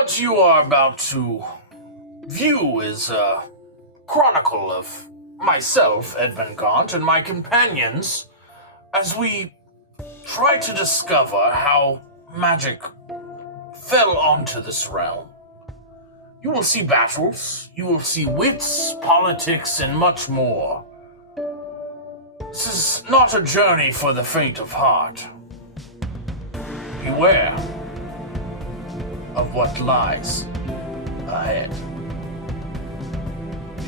What you are about to view is a chronicle of myself, Edmund Gaunt, and my companions as we try to discover how magic fell onto this realm. You will see battles, you will see wits, politics, and much more. This is not a journey for the faint of heart. Beware of what lies ahead.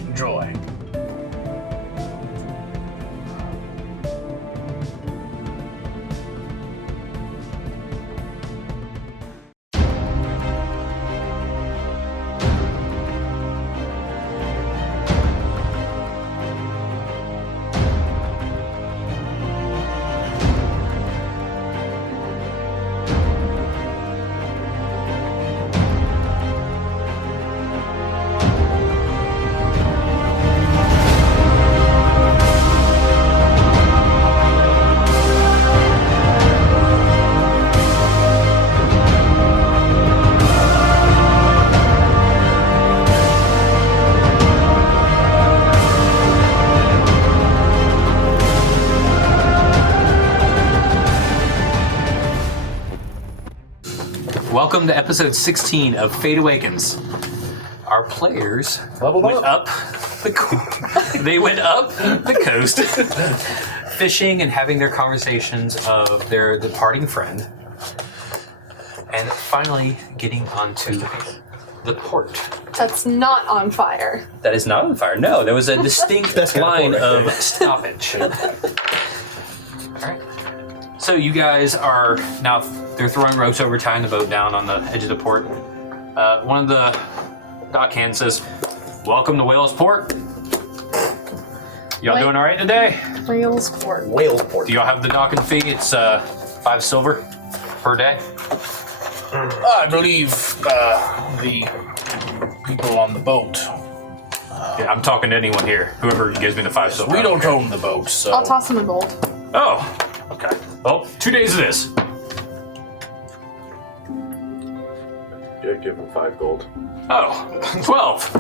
Enjoy. Welcome to episode 16 of Fate Awakens. Our players went up the coast, fishing and having their conversations of their departing friend, and finally getting onto the port. That's not on fire. That is not on fire. No, there was a distinct line of stoppage. All right. So you guys are now, they're throwing ropes over, tying the boat down on the edge of the port. One of the dockhands says, "Welcome to Whales Port. Y'all doing all right today? Whales Port. Whales Port. Do y'all have the docking fee? It's 5 silver per day." I believe the people on the boat. Yeah, I'm talking to anyone here. Whoever gives me the 5 silver. We don't own the boat, so... I'll toss him a gold. Oh, okay. Well, 2 days of this. Yeah, give him 5 gold. Oh, 12.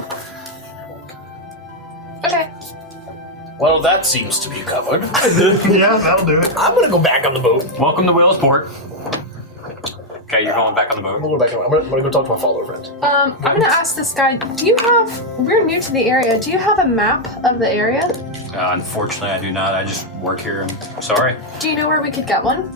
Okay. Well, that seems to be covered. Yeah, that'll do it. I'm gonna go back on the boat. Welcome to Whales Port. Okay, you're going back on the I'm boat. gonna go back. I'm gonna go talk to my follower friend. I'm gonna ask this guy, we're new to the area, do you have a map of the area? Unfortunately, I do not. I just work here. I'm sorry. Do you know where we could get one?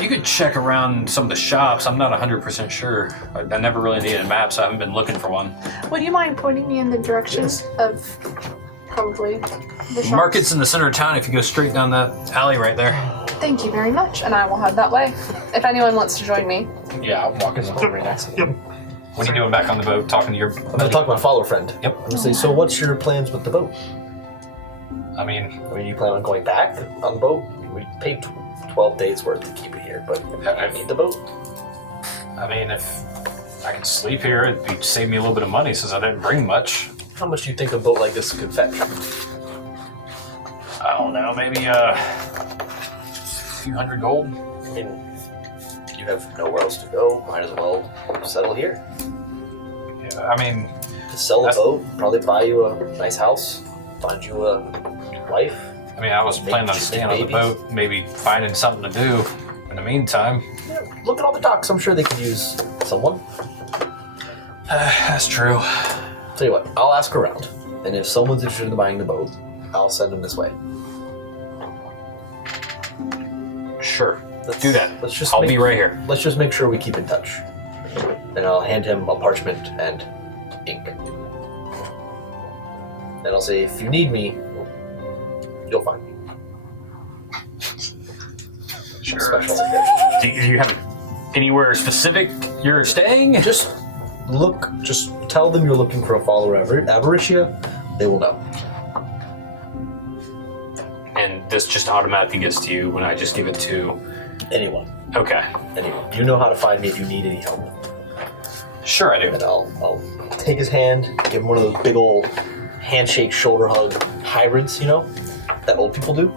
You could check around some of the shops. I'm not 100% sure. I never really needed a map, so I haven't been looking for one. Would you mind pointing me in the direction of probably the shops? Market's in the center of town if you go straight down that alley right there. Thank you very much, and I will head that way. If anyone wants to join me. Yeah, I'm walking the right next to you. Yep. What are you doing back on the boat, talking to your I'm gonna talk to my follower friend. Yep. I'm gonna say, so what's your plans with the boat? I mean, You plan on going back on the boat? We paid 12 days worth to keep it here, but I need the boat. if I could sleep here, it'd save me a little bit of money since I didn't bring much. How much do you think a boat like this could fetch? I don't know, maybe a few hundred gold. I mean, you have nowhere else to go. Might as well settle here. Yeah, I mean, Sell a boat, probably buy you a nice house, find you a wife. I was planning on staying on the boat, maybe finding something to do in the meantime. Yeah, look at all the docks. I'm sure they could use someone. That's true. Tell you what, I'll ask around, and if someone's interested in buying the boat, I'll send them this way. Sure. Let's do that. Let's just I'll be right here. Let's just make sure we keep in touch. And I'll hand him a parchment and ink. And I'll say, if you need me, you'll find me. Sure. Special gift. Do you have anywhere specific you're staying? Just tell them you're looking for a follower of Avaricia. They will know. And this just automatically gets to you when I just give it to... Anyone. Okay. Anyone. You know how to find me if you need any help. Sure I do. And I'll take his hand, give him one of those big old handshake, shoulder hug hybrids, that old people do.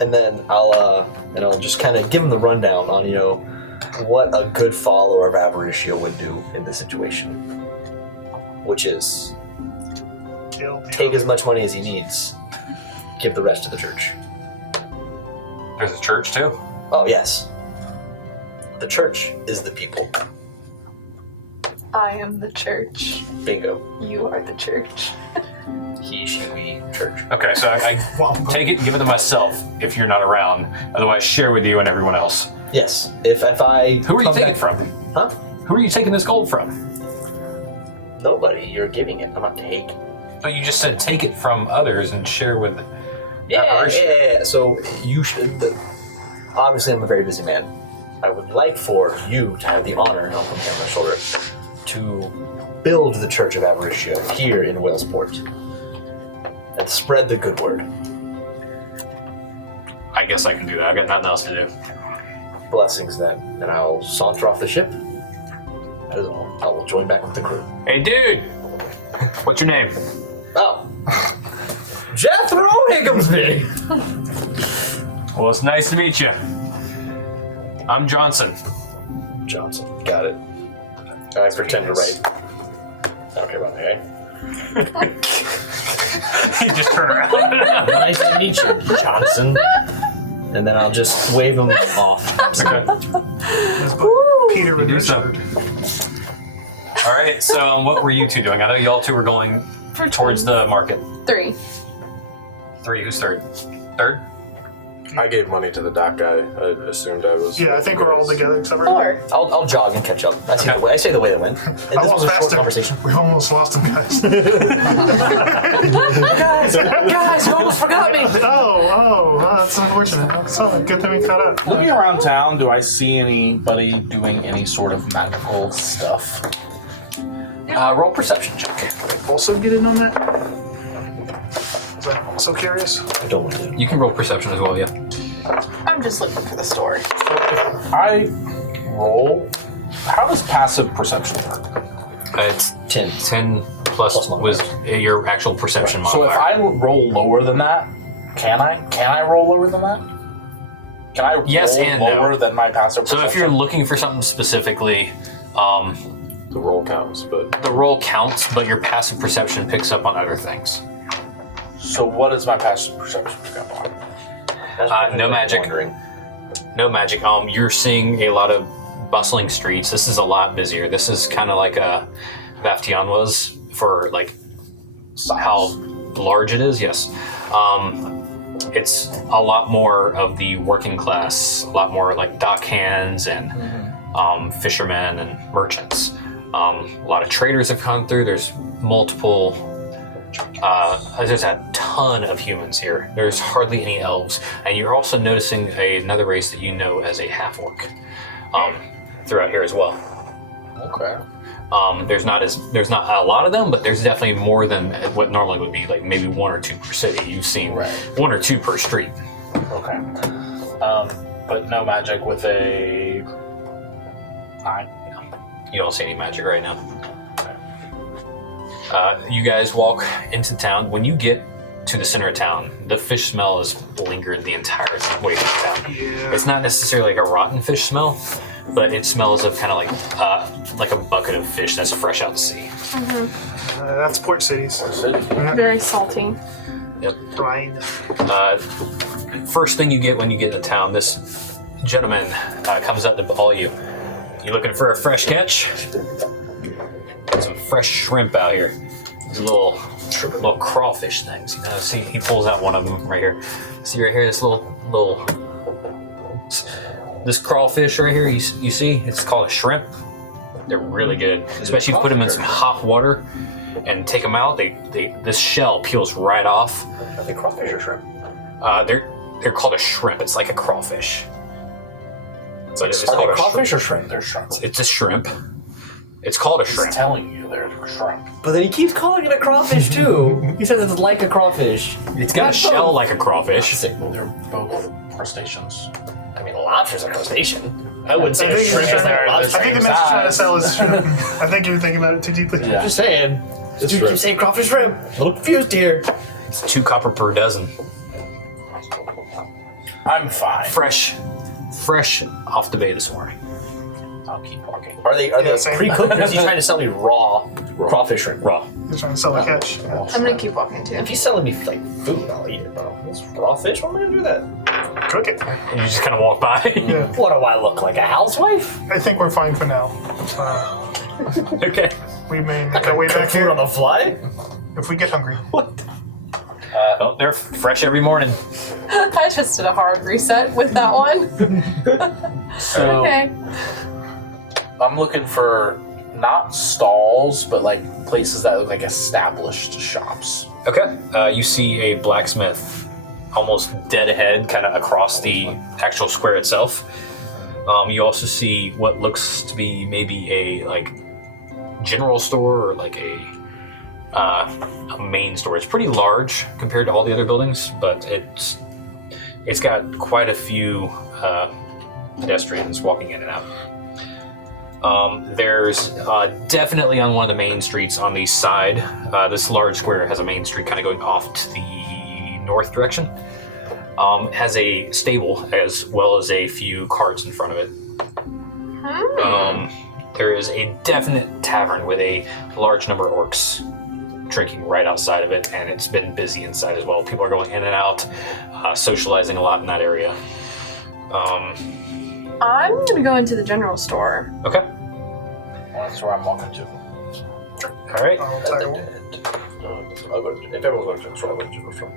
And then I'll just kind of give him the rundown on, what a good follower of Avaritio would do in this situation, which is take as much money as he needs, give the rest to the church. There's a church too? Oh, yes. The church is the people. I am the church. Bingo. You are the church. He, she, we, church. Okay, so I take it and give it to myself if you're not around. Otherwise, share with you and everyone else. Yes. If I Who are you come taking back- from? Huh? Who are you taking this gold from? Nobody. You're giving it. I'm not taking. But you just said take it from others and share with. Yeah. So you should. Obviously, I'm a very busy man. I would like for you to have the honor, and I'll put my hand on my shoulder, to build the Church of Avaritio here in Whalesport and spread the good word. I guess I can do that. I've got nothing else to do. Blessings then, and I'll saunter off the ship. That is all. I will join back with the crew. Hey, dude! What's your name? Oh. Jethro Higginsby! Well, it's nice to meet you. I'm Johnson. Johnson. Got it. I pretend to write. I don't care about that, okay? You just turn around. Nice to meet you, Johnson. And then I'll just wave him off. Peter would Do do so. All right, so what were you two doing? I know you all two were going towards the market. 3. 3, who's third? Third? I gave money to the dock guy. I assumed I was. Yeah, I think we're all together except for 4. I'll jog and catch up. I see Okay. the way. I say the way it went. And this I was was a short faster. conversation. We almost lost him, guys. Guys, you almost forgot me. Oh, that's unfortunate. So good thing we caught up. Looking around town, do I see anybody doing any sort of magical stuff? Roll perception check. Also get in on that? Is that so curious? I don't want to. You can roll perception as well, yeah. I'm just looking for the story. I roll. How does passive perception work? It's 10. 10 plus Plus was modifier. your actual perception So if modifier. I roll lower than that, can I? Can I roll lower than that? Can I Yes roll and lower no. than my passive So perception? if you're looking for something specifically, The roll counts, but the roll counts, but your passive perception picks up on other things. So what is my passive perception pick up on? No magic. Wondering. No magic. You're seeing a lot of bustling streets. This is a lot busier. This is kind of like Vaftion was for like how large it is. Yes. It's a lot more of the working class, a lot more like dock hands and fishermen and merchants. A lot of traders have come through. There's multiple. There's a ton of humans here. There's hardly any elves, and you're also noticing another race that you know as a half-orc throughout here as well. Okay. There's not a lot of them, but there's definitely more than what normally would be like maybe 1 or 2 per city. You've seen Right. 1 or 2 per street. Okay. But no magic with a 9. You don't see any magic right now. You guys walk into town. When you get to the center of town, the fish smell has lingered the entire way through town. Yeah. It's not necessarily like a rotten fish smell, but it smells of kind of like a bucket of fish that's fresh out to sea. That's port cities. Very salty. Right. First thing you get when you get to town, this gentleman comes up to all you. You looking for a fresh catch? Some fresh shrimp out here. These little crawfish things. You know, see, he pulls out one of them right here. See right here, this this crawfish right here. You see, it's called a shrimp. They're really good, especially if you put them in some hot water and take them out. This shell peels right off. Are they crawfish or shrimp? They're called a shrimp. It's like a crawfish. It's Are called they a crawfish or shrimp? They're shrimp. It's a shrimp. It's called a He's shrimp. telling you they're shrimp. But then he keeps calling it a crawfish too. He says it's like a crawfish. It's got a shell like a crawfish. They're both crustaceans. I mean, a lobster's a crustacean. I wouldn't say I a think, shrimp is like a I lobster. think the man's trying to sell is shrimp. I think you're thinking about it too deeply. Yeah. I'm just saying. It's You shrimp. keep saying crawfish shrimp. A little confused here. It's 2 copper per dozen. I'm fine. Fresh off the bay this morning. I'll keep walking. Are they same. pre-cooked, or is he trying to sell me raw crawfish shrimp? Raw. He's trying to sell a catch. Yeah. I'm gonna keep walking too. If he's selling me like food, I'll eat it, bro. It's raw fish. What am I gonna do with that? Cook it. And you just kind of walk by. Yeah. What do I look like, a housewife? I think we're fine for now. Okay. We may make our way Cook back food here on the fly? if we get hungry. Well, they're fresh every morning. I just did a hard reset with that one. So Okay. I'm looking for not stalls, but like places that look like established shops. okay, you see a blacksmith almost dead ahead, kind of across the actual square itself. You also see what looks to be maybe a like general store or like a main store. It's pretty large compared to all the other buildings, but it's got quite a few pedestrians walking in and out. There's definitely on one of the main streets on the side. This large square has a main street kind of going off to the north direction. Has a stable as well as a few carts in front of it. There is a definite tavern with a large number of orcs drinking right outside of it, and it's been busy inside as well. People are going in and out, socializing a lot in that area. I'm gonna go into the general store. Okay. That's where I'm walking to. All right. I'll tag along. If everyone's going to the store, I'll go to the store.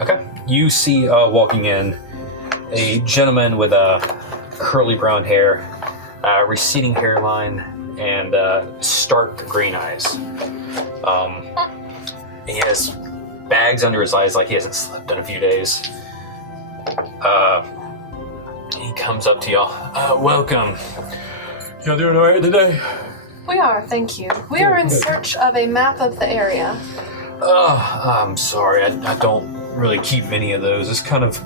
Okay. You see walking in a gentleman with curly brown hair, receding hairline, and stark green eyes. He has bags under his eyes like he hasn't slept in a few days. He comes up to y'all. Welcome. Y'all doing all right today? We are, thank you. We are in search of a map of the area. I'm sorry. I don't really keep many of those. It's kind of,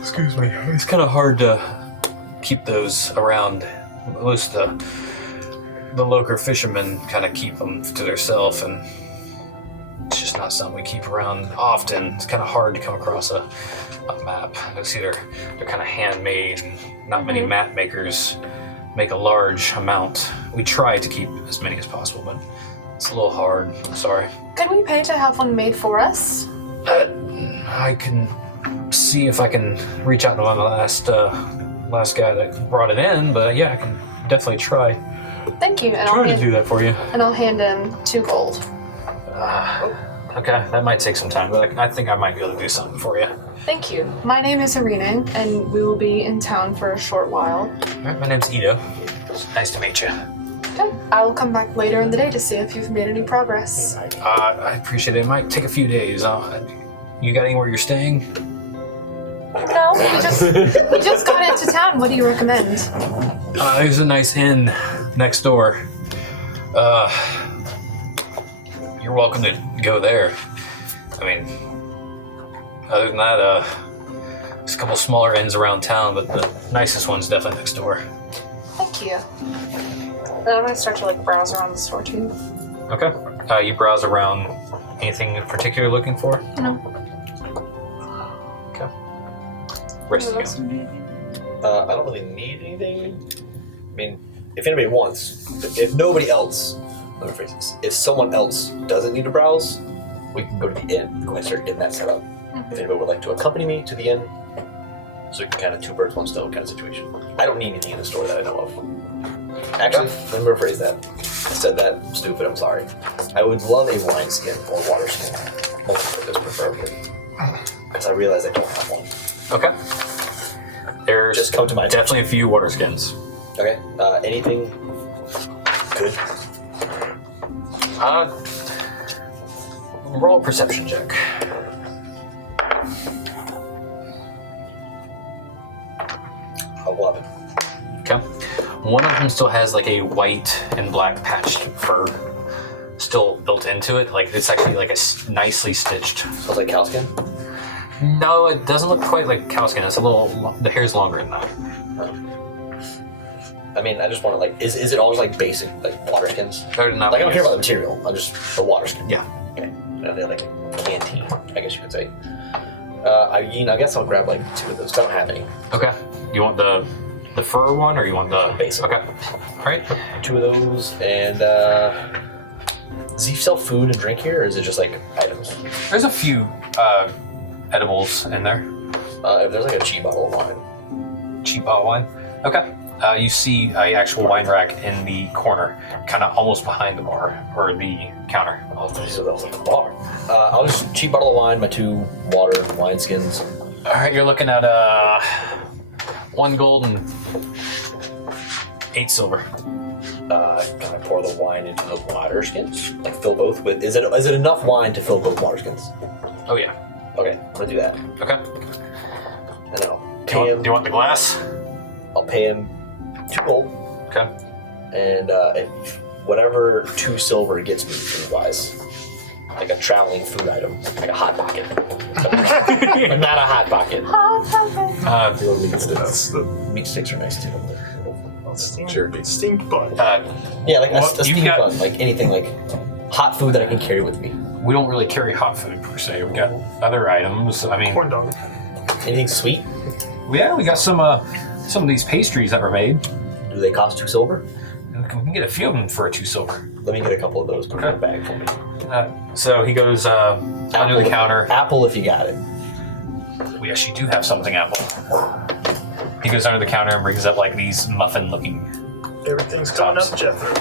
excuse me, it's kind of hard to keep those around. Most of the local fishermen kind of keep them to themselves, and it's just not something we keep around often. It's kind of hard to come across a map. It's either they're kind of handmade, and not many map makers make a large amount. We try to keep as many as possible, but it's a little hard. I'm sorry. Can we pay to have one made for us? I can see if I can reach out to one of the last guy that brought it in, but yeah, I can definitely try. Thank you. And Try to do that for you. And I'll hand him 2 gold. Okay, that might take some time, but I think I might be able to do something for you. Thank you. My name is Irina, and we will be in town for a short while. All right, my name's Ito. It's nice to meet you. Okay. I will come back later in the day to see if you've made any progress. I appreciate it. It might take a few days. You got anywhere you're staying? No, we just got into town. What do you recommend? There's a nice inn next door. You're welcome to go there. I mean, other than that, there's a couple smaller inns around town, but the nicest one's definitely next door. Thank you. And I'm gonna start to browse around the store too. Okay. You browse around. Anything in particular looking for? No. Okay. Rest of you. I don't really need anything. I mean, if anybody wants, if nobody else, let me phrase this, if someone else doesn't need to browse, we can go to the inn, go and start getting that set up. If anybody would like to accompany me to the inn, so we can kind of 2 birds, 1 stone kind of situation. I don't need anything in the store that I know of. Actually, let me rephrase that. I said that stupid, I'm sorry. I would love a wine skin or water skin. Multi-purpose preferably. Because I realize I don't have one. Okay. There's Just come to my definitely a few water skins. Okay, anything good? Roll a perception check. 11. Okay. One of them still has a white and black patched fur still built into it. It's actually a nicely stitched. Smells like cow skin? No, it doesn't look quite like cow skin. It's a little. The hair's longer than that. I mean, I just want to is it all just basic water skins? They're not I don't care about the material. I'm just the water skin. Yeah. Okay. They're canteen, I guess you could say. I guess I'll grab 2 of those. I don't have any. Okay. You want the the fur one, or you want the Basic. Okay. All right. 2 of those, and does he sell food and drink here, or is it just like items? There's a few edibles in there. If there's like a cheap bottle of wine. Cheap bottle wine. Okay. You see a actual wine rack in the corner, kind of almost behind the bar or the counter. Oh, so that was like a bar. I'll just cheap bottle of wine, my 2 water wine skins. All right, you're looking at 1 gold and 8 silver. Can I pour the wine into the water skins? Like fill both with? Is it enough wine to fill both water skins? Oh yeah. Okay, I'm gonna do that. Okay. And then I'll Do you want the glass? I'll pay him 2 gold, Okay. and if whatever 2 silver gets me food-wise, like a traveling food item, like a hot pocket, but not a hot pocket. That's the Meat sticks are nice too. stink bun. Yeah, like Well, a you steam got- bun, like anything like hot food that I can carry with me. We don't really carry hot food per se. We got other items. I mean, Corn dog. Anything sweet? yeah, we got some of these pastries that were made. Do they cost 2 silver? We can get a few of them for 2 silver. Let me get a couple of those. Put them in a bag for me. So he goes under the counter. Apple, if you got it. We actually do have something apple. He goes under the counter and brings up like these muffin-looking. Everything's coming up, Jethro.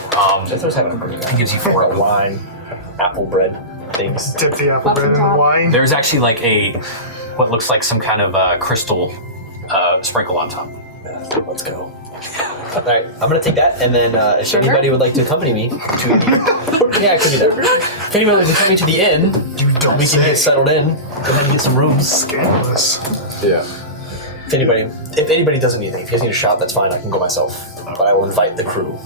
Jethro's having a pretty He gives you 4 a wine, apple bread things. Dip the apple bread in the top. wine. There's actually like what looks like some kind of crystal sprinkle on top. Let's go. All right, I'm gonna take that, and then if Sugar? anybody would like to accompany me to the yeah, I could do that. If anybody would like to accompany me to the inn, You don't we can say. get settled in, and then get some rooms. Scandalous. Yeah. If anybody doesn't need anything, if you guys need a shop, that's fine. I can go myself, but I will invite the crew.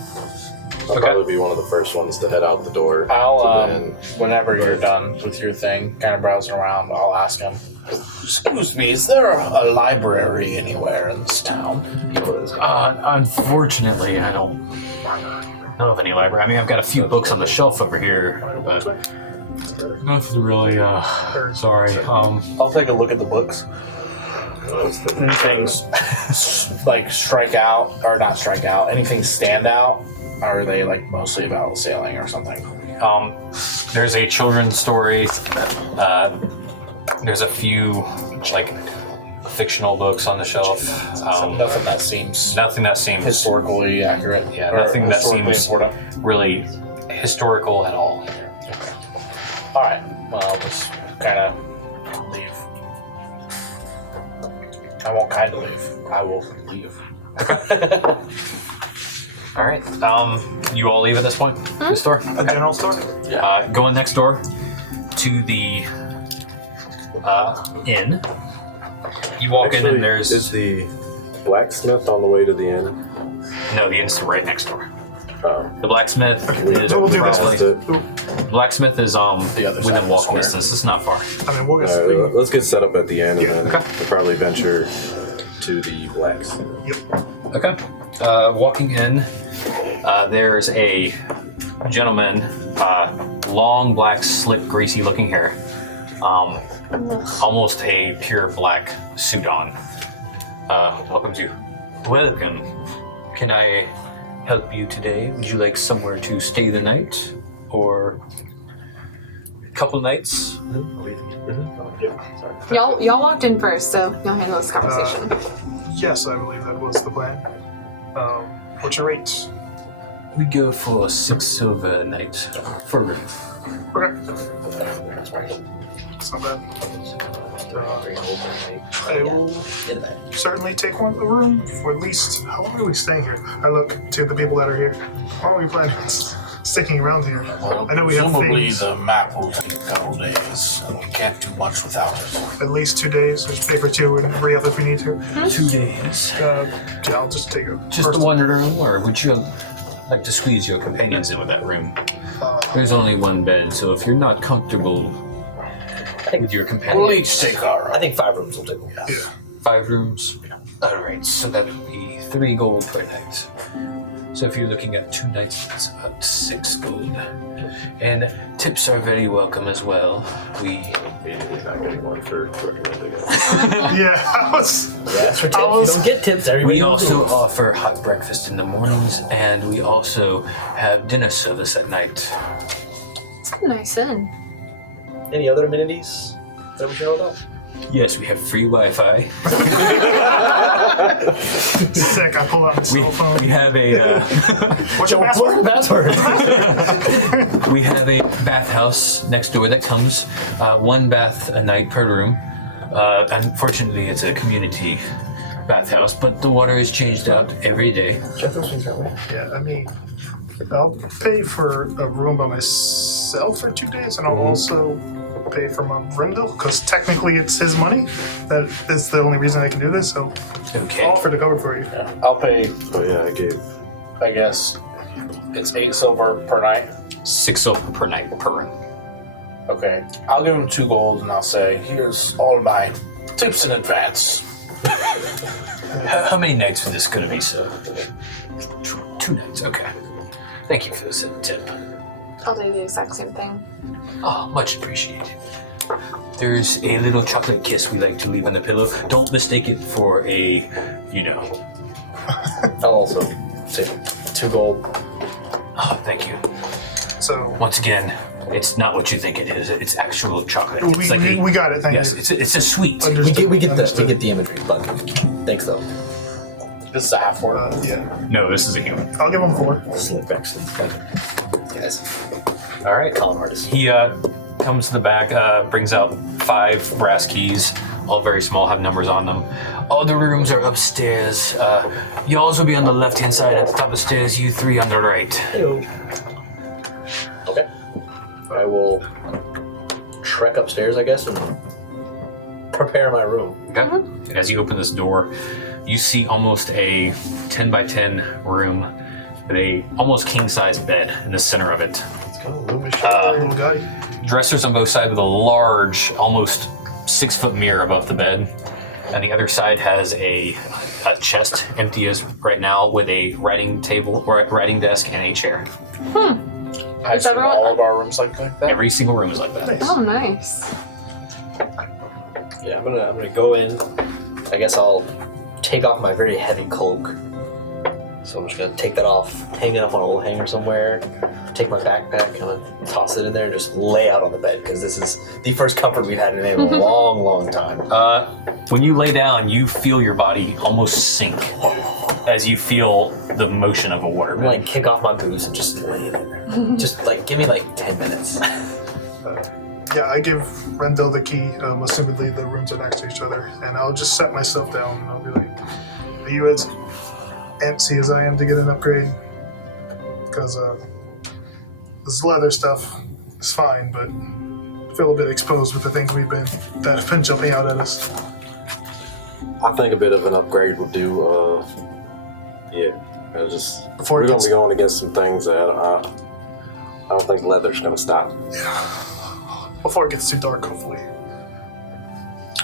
I'll Okay. probably be one of the first ones to head out the door. I'll, to then- whenever you're done with your thing, kind of browsing around, I'll ask him, excuse me, is there a library anywhere in this town? Unfortunately, I don't know of any library. I mean, I've got a few books on the shelf over here, but nothing really. Sorry. I'll take a look at the books. Anything like strike out, or not strike out, anything stand out? Or are they like mostly about sailing or something? There's a children's story. There's a few like fictional books on the shelf. Nothing that seems Nothing that seems historically accurate. Yeah, or nothing that historically seems important. really historical at all. All right. Well, I'll just kind of leave. I won't kind of leave. I will leave. All right. You all leave at this point. The store. A general store? Going next door to the inn. You walk in and there's is the blacksmith on the way to the inn? no, the inn's right next door. Oh. The blacksmith is So we'll do this probably- first. Ooh, The blacksmith is The other side of within the walk square. distance. It's not far. I mean, we'll get All right, some. let's get set up at the inn, and then Okay. we'll probably venture to the blacksmith. Yep. Okay. Walking in, there's a gentleman, long black, slick, greasy-looking hair, almost a pure black suit on. Welcome to. Welcome. Can I help you today? Would you like somewhere to stay the night, or a couple nights? Y'all walked in first, so y'all handle this conversation. Yes, I believe that was the plan. What's your rates? We go for 6 silver a night for a room. Okay. It's not bad. I will certainly take a room for at least. How long are we staying here? I look to the people that are here. How long are we planning on sticking around here? I know we have Presumably things. the map will take a couple days, and we can't do much without it. At least 2 days. There's paper 2 and re-up if we need to. 2 days. Yeah, I'll just take a. Just first- the one room, or would you like to squeeze your companions in with that room? There's only one bed, so if you're not comfortable with your We'll companions, each take our I think 5 rooms will do. Yeah. 5 rooms. All right, so that would be 3 gold per night. So if you're looking at 2 nights, it's about 6 gold. And tips are very welcome as well. He's not getting one for recommending it. Yeah, I was. Yeah, that's for tips. You don't get tips. Everybody We knows also it. offer hot breakfast in the mornings, and we also have dinner service at night. It's a nice inn. Any other amenities that we should know about? Yes, we have free Wi-Fi. Sick. I pull out my cell phone. We have a What's your What's the password? password? we have a bathhouse next door that comes 1 bath a night per room. Unfortunately, it's a community bathhouse, but the water is changed out every day. Yeah, I mean, I'll pay for a room by myself for 2 days, and I'll also pay for my Rindle, because technically it's his money. That is the only reason I can do this, so Okay. I'll offer to cover for you. I'll pay, Oh yeah, I gave. I guess, it's 8 silver per night. 6 silver per night per room. Okay. I'll give him 2 gold and I'll say, here's all my tips in advance. How many nights is this going to be, sir? 2 nights. Okay. Thank you for this tip. I'll do the exact same thing. Oh, much appreciated. There's a little chocolate kiss we like to leave on the pillow. Don't mistake it for a, I'll also say 2 gold. Oh, thank you. So Once again, it's not what you think it is. It's actual chocolate. we, It's like we, a, we got it. Thank yes, you. it's a sweet. Understood. We get Understood. the imagery, but thanks though. This is a half word. Yeah, No, this is a human. I'll give him 4. Slip back, guys. All right. Con artist. He comes to the back, brings out 5 brass keys, all very small, have numbers on them. All the rooms are upstairs. Y'all's will be on the left-hand side at the top of the stairs, you 3 on the right. Heyo. Okay. I will trek upstairs, I guess, and prepare my room. Okay. And as you open this door, you see almost a 10 by 10 room with a almost king-size bed in the center of it. Let's go. Little guy. Dressers on both sides with a large, almost 6-foot mirror above the bed. And the other side has a chest, empty as right now, with a writing table, or a writing desk, and a chair. I assume everyone- all of our rooms like that? Every single room is like that. Nice. Oh, nice. Yeah, I'm gonna go in. I guess I'll take off my very heavy cloak. So I'm just gonna take that off, hang it up on a little hanger somewhere. Take my backpack, I'm gonna toss it in there, and just lay out on the bed because this is the first comfort we've had in a long, long time. When you lay down, you feel your body almost sink as you feel the motion of a water I'm gonna bed. like kick off my boots and just lay in there. Just like give me like 10 minutes. Yeah, I give Rendell the key. Assumedly the rooms are next to each other, and I'll just set myself down and I'll be like, "Are you as antsy as I am to get an upgrade? Because this leather stuff is fine, but I feel a bit exposed with the things that have been jumping out at us." I think a bit of an upgrade would do. Yeah, Before it we're gonna gets- be going against some things that I don't think leather's gonna stop. Before it gets too dark, hopefully.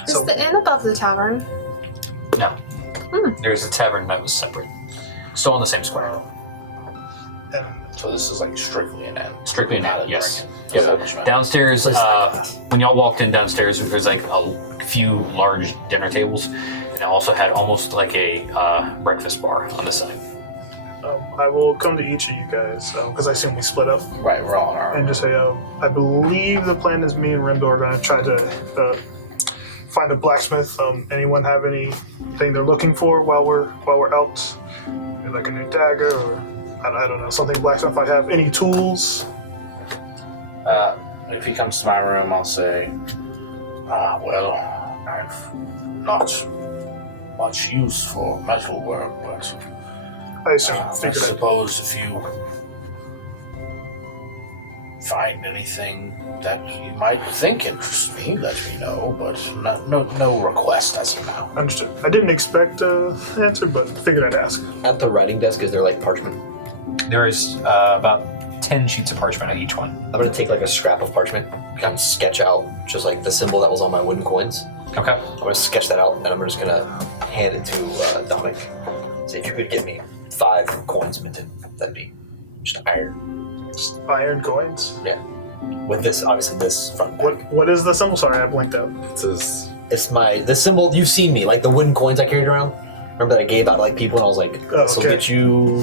Is So- the inn above the tavern? No. There's a tavern that was separate. Still on the same square. And So this is like strictly an end. Strictly an Not end, a yes. drinking Yep. establishment. Downstairs, when y'all walked in downstairs, there's like a few large dinner tables, and it also had almost like a breakfast bar on the side. I will come to each of you guys, because I assume we split up, Right, we're all on our and just say, I believe the plan is me and Rendor are going to try to find a blacksmith. Anyone have anything they're looking for while we're out? Maybe like a new dagger, or I don't know, something blacksmith might have. Any tools? If he comes to my room, I'll say, well, I've not much use for metal work, but I assume. I Figured out. suppose if you find anything that you might think interests me, let me know, but no request as of now. Understood. I didn't expect an answer, but figured I'd ask. At the writing desk, is there like parchment? There is about 10 sheets of parchment at each one. I'm gonna take like a scrap of parchment, kind of sketch out just like the symbol that was on my wooden coins. Okay. I'm gonna sketch that out, and I'm just gonna hand it to Dominic. Say, if you could get me 5 coins minted. That'd be just iron. Just iron coins. Yeah. With this, obviously, this front back. What is the symbol? Sorry, I blinked out. It's It's the symbol, you've seen me, like the wooden coins I carried around. Remember that I gave out to like people and I was like, Oh, this will okay. get you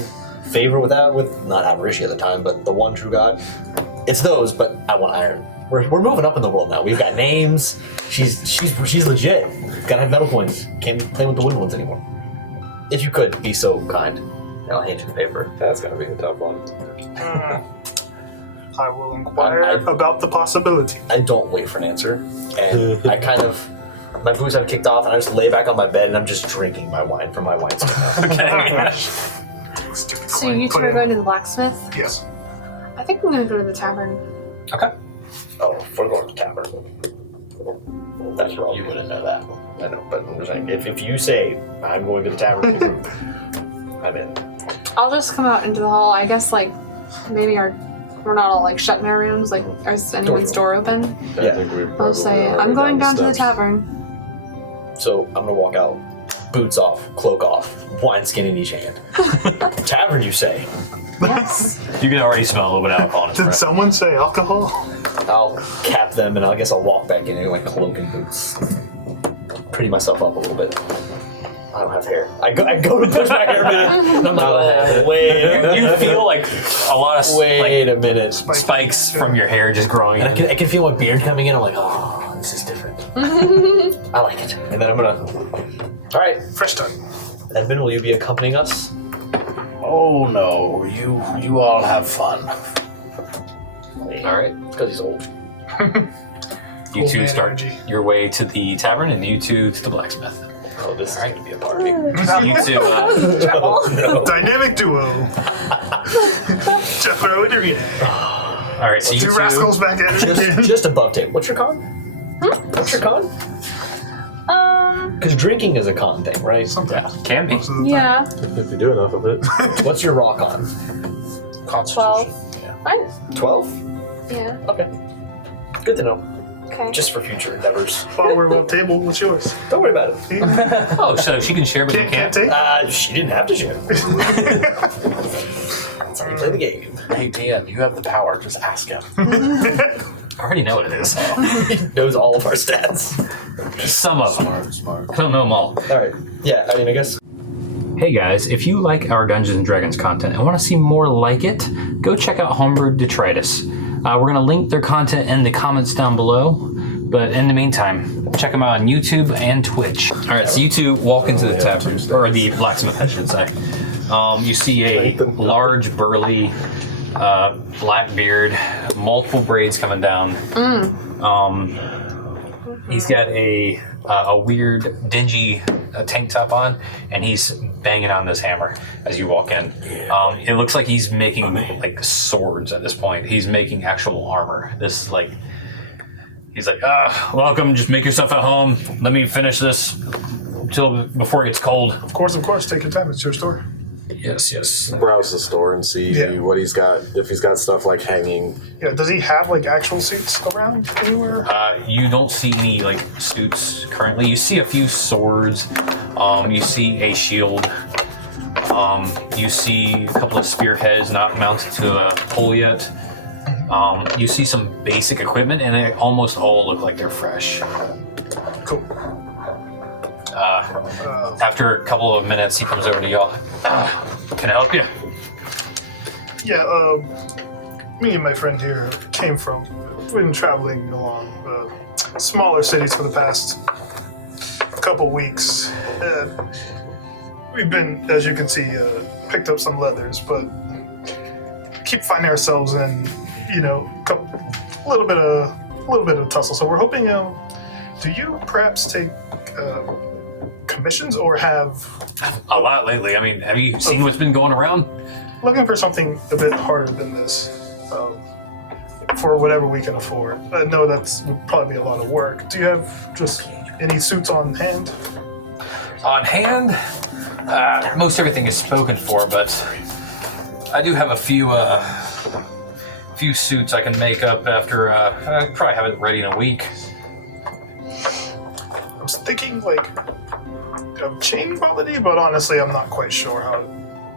favor with that, with not Avaricia at the time, but the one true God. It's those, but I want iron. We're moving up in the world now. We've got names. She's legit. Gotta have metal coins. Can't be playing with the wooden ones anymore. If you could be so kind, I'll hand you the paper. that's gonna be a tough one. I will inquire I- about the possibility. I don't wait for an answer, and I kind of my boots have kicked off, and I just lay back on my bed and I'm just drinking my wine from my wine skin. Stupid So coin you two put are in. going to the blacksmith? Yes. I think I'm gonna go to the tavern. Okay. Oh, we're going to the tavern. That's wrong. You wouldn't know that. I know, but I'm just saying, if you say I'm going to the tavern with the group, I'm in. I'll just come out into the hall. I guess like maybe we're not all like shut in our rooms. Like, is anyone's door open? I think we I'll say I'm going down to the tavern. So I'm gonna walk out, boots off, cloak off, wine skin in each hand. Tavern, you say? Yes. You can already smell a little bit of alcohol in his Did breath. someone say alcohol? I'll cap them, and I guess I'll walk back in my cloak and boots. Pretty myself up a little bit. I don't have hair. I go to push my hair back, and I'm like, oh, wait, You feel like a lot of wait a minute. spikes from your hair just growing. And I can feel my beard coming in. I'm like, oh, this is different. I like it. And then I'm gonna. All right, Fresh start. Edmund, will you be accompanying us? Oh no, you all have fun. All right, because he's old. You Old two man start energy. your way to the tavern, and you two to the blacksmith. Oh, this is gonna be a party. You two, Oh, no. Dynamic duo. Jethro and Irina. all right. So you Two two, rascals back at it again. Just above table. What's your con? What's your con? Because drinking is a con thing, right? Sometimes. can be. Most of the time. Yeah. If you do enough of it. What's your raw con? Constitution. 12. 12? Yeah. Okay. Good to know. Okay. Just for future endeavors. While we're above table, what's yours? Don't worry about it. Oh, so she can share, but you Can't can't. take? She didn't have to share. That's how you play the game. Hey DM, you have the power. Just ask him. I already know what it is. He knows all of our stats. Some of them. Smart. I don't know them all. All right. Yeah, I mean, I guess. Hey guys, if you like our Dungeons & Dragons content and want to see more like it, go check out Homebrew Detritus. We're going to link their content in the comments down below, but in the meantime, check them out on YouTube and Twitch. All right, so you two walk into the tavern, or the blacksmith, I should say. You see a large, burly, black beard, multiple braids coming down. He's got a weird, dingy tank top on, and he's banging on this hammer as you walk in. It looks like he's making like swords at this point. He's making actual armor. This is like, he's like, welcome. Just make yourself at home. Let me finish this before it gets cold. Of course. Take your time. It's your store. Yes. Browse the store and see Yeah. what he's got. If he's got stuff like hanging. Yeah. Does he have like actual suits around anywhere? You don't see any like suits currently. You see a few swords. You see a shield. You see a couple of spearheads not mounted to a pole yet. You see some basic equipment, and they almost all look like they're fresh. Cool. After a couple of minutes, he comes over to y'all. Can I help you? Yeah. Me and my friend here came from. We've been traveling along smaller cities for the past couple weeks. We've been, as you can see, picked up some leathers, but keep finding ourselves in, a little bit of tussle. So we're hoping. Do you perhaps take commissions or have A lot lately. I mean, have you seen what's been going around? looking for something a bit harder than this for whatever we can afford? I know that's would probably be a lot of work. Do you have just any suits on hand? On hand, most everything is spoken for, but I do have a few suits I can make up after. I probably have it ready in a week. I was thinking like of chain quality, but honestly, I'm not quite sure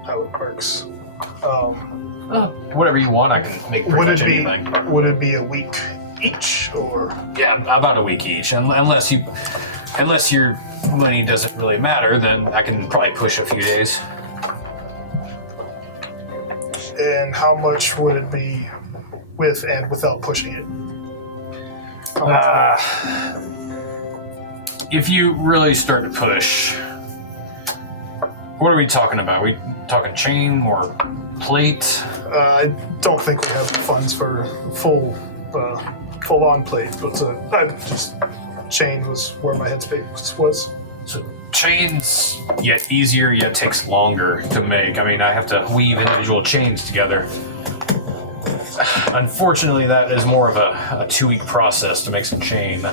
how it works. Whatever you want, I can make pretty Would much it be anything. would it be a week each, or Yeah, about a week each. Unless your money doesn't really matter, then I can probably push a few days. and how much would it be with and without pushing it? How much If you really start to push, what are we talking about? Are we talking chain or plate? I don't think we have funds for full on plate, but I just chain was where my headspace was. So chains yet easier, yet takes longer to make. I mean, I have to weave individual chains together. Unfortunately, that is more of a 2-week process to make some chain.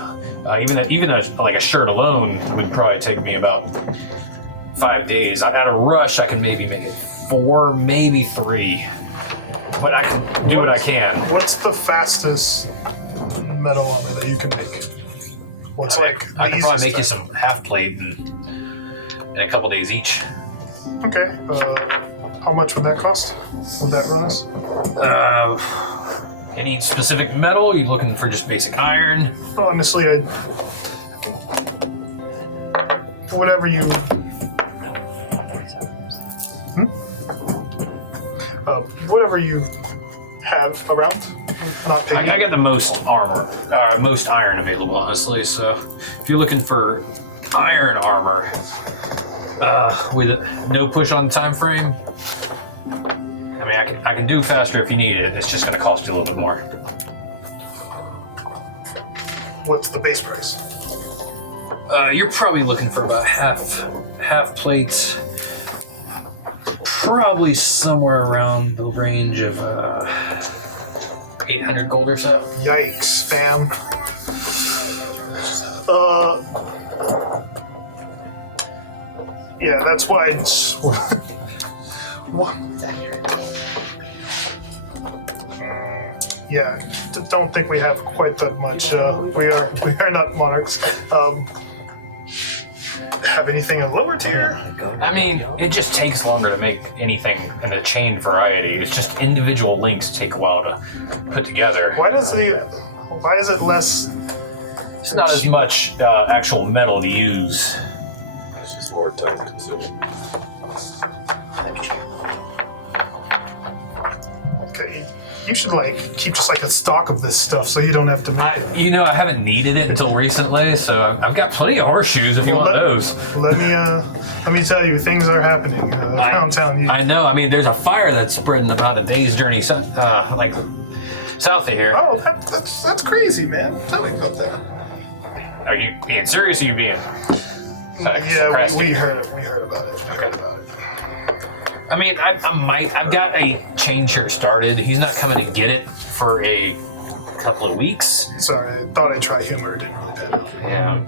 Even a shirt alone would probably take me about 5 days. At a rush, I can maybe make it 4, maybe 3. But I can do what I can. What's the fastest metal armor that you can make? What's like the I can probably easiest make you type? some half plate in a couple days each. Okay. How much would that cost? Would that run us? Any specific metal? Are you looking for just basic iron? Honestly, whatever you. Whatever you have around. Not paying. I got the most most iron available, honestly. So if you're looking for iron armor with no push on the time frame, I mean, I can do faster if you need it. It's just going to cost you a little bit more. What's the base price? You're probably looking for about half plates. Probably somewhere around the range of 800 gold or so. Yikes, fam. Yeah, that's why it's. What? Yeah, don't think we have quite that much. We are not monarchs. Have anything a lower tier? I mean, it just takes longer to make anything in a chain variety. It's just individual links take a while to put together. Why is it less? It's not as much actual metal to use. It's just more time consuming. Okay, you should keep just a stock of this stuff so you don't have to make it. I haven't needed it until recently, so I've got plenty of horseshoes if you want those. Let me tell you, things are happening around town. I know. I mean, there's a fire that's spreading about a day's journey, south of here. Oh, that's crazy, man. Tell me about that. Are you being serious? Or are you being? Yeah, we heard it. We heard about it. Okay. I mean, I've got a chain shirt started. He's not coming to get it for a couple of weeks. Sorry, I thought I'd try humor. It didn't really pan out.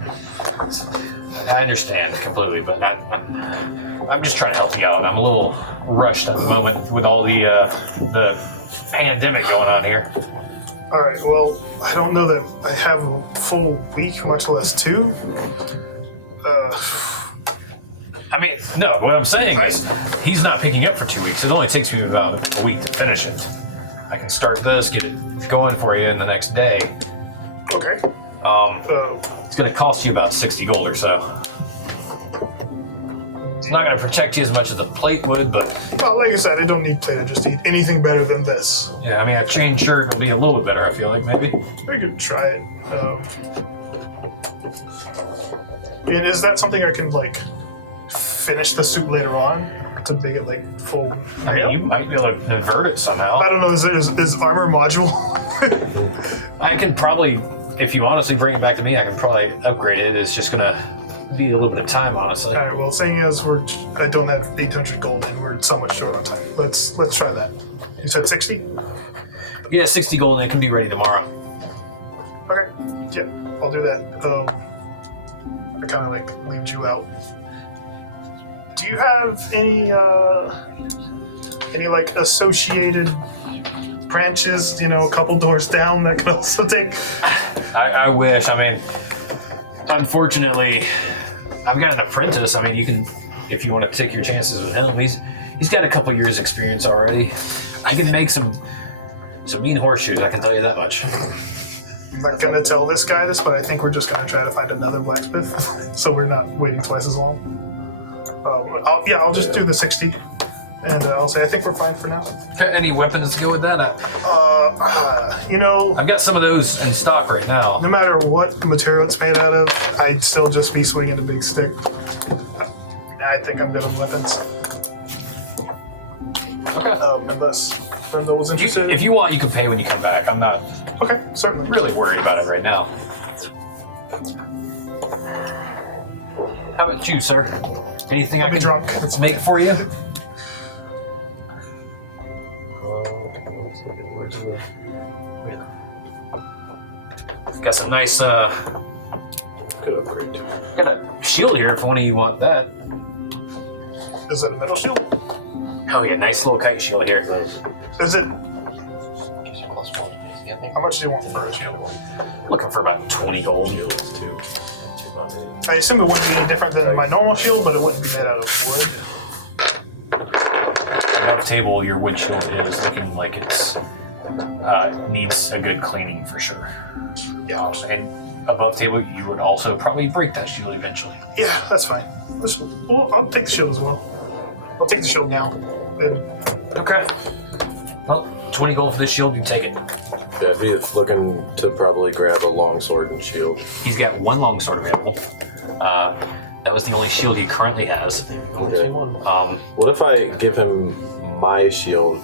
Yeah. I understand completely, but I'm just trying to help you out. I'm a little rushed at the moment with all the pandemic going on here. All right. Well, I don't know that I have a full week, much less 2. I mean, no, what I'm saying is he's not picking up for 2 weeks. It only takes me about a week to finish it. I can start this, get it going for you in the next day. Okay. It's going to cost you about 60 gold or so. It's not going to protect you as much as a plate would, but Well, like I said, I don't need plate. I just need anything better than this. yeah, I mean, a chain shirt will be a little bit better, I feel like, maybe. I could try it. And is that something I can finish the suit later on to make it full? I mean, you might be able to invert it somehow. I don't know. Is armor module? I can probably, if you honestly bring it back to me, I can probably upgrade it. It's just going to be a little bit of time, honestly. All right. Well, saying as I don't have 800 gold and we're somewhat short on time. Let's try that. You said 60? Yeah, 60 gold and it can be ready tomorrow. Okay. Yeah, I'll do that. I kind of leaved you out. Do you have any associated branches? A couple doors down that could also take. I wish. I mean, unfortunately, I've got an apprentice. I mean, you can if you want to take your chances with him. He's got a couple years experience already. I can make some mean horseshoes, I can tell you that much. I'm not gonna tell this guy this, but I think we're just gonna try to find another blacksmith, so we're not waiting twice as long. I'll just do the 60, and I'll say I think we're fine for now. Okay, any weapons to go with that? I've got some of those in stock right now. No matter what material it's made out of, I'd still just be swinging a big stick. I think I'm good on weapons. Okay. Unless Brenda was interested. If you want, you can pay when you come back. I'm not Okay, certainly. really worried about it right now. How about you, sir? Anything I I'll be can drunk. Let's make for you? Got some nice, Good upgrade. got a shield here if one of you want that. Is it a metal shield? Oh yeah, nice little kite shield here. Is it? How much do you want for a shield? Looking for about 20 gold. I assume it wouldn't be any different than my normal shield, but it wouldn't be made out of wood. Above table, your wood shield is looking like it's needs a good cleaning for sure. Yeah. And above table, you would also probably break that shield eventually. Yeah, that's fine. I'll take the shield as well. I'll take the shield now. Okay. Well, 20 gold for this shield, you take it. Yeah, I'd be looking to probably grab a longsword and shield. He's got one longsword available. That was the only shield he currently has. Okay. What if I give him my shield?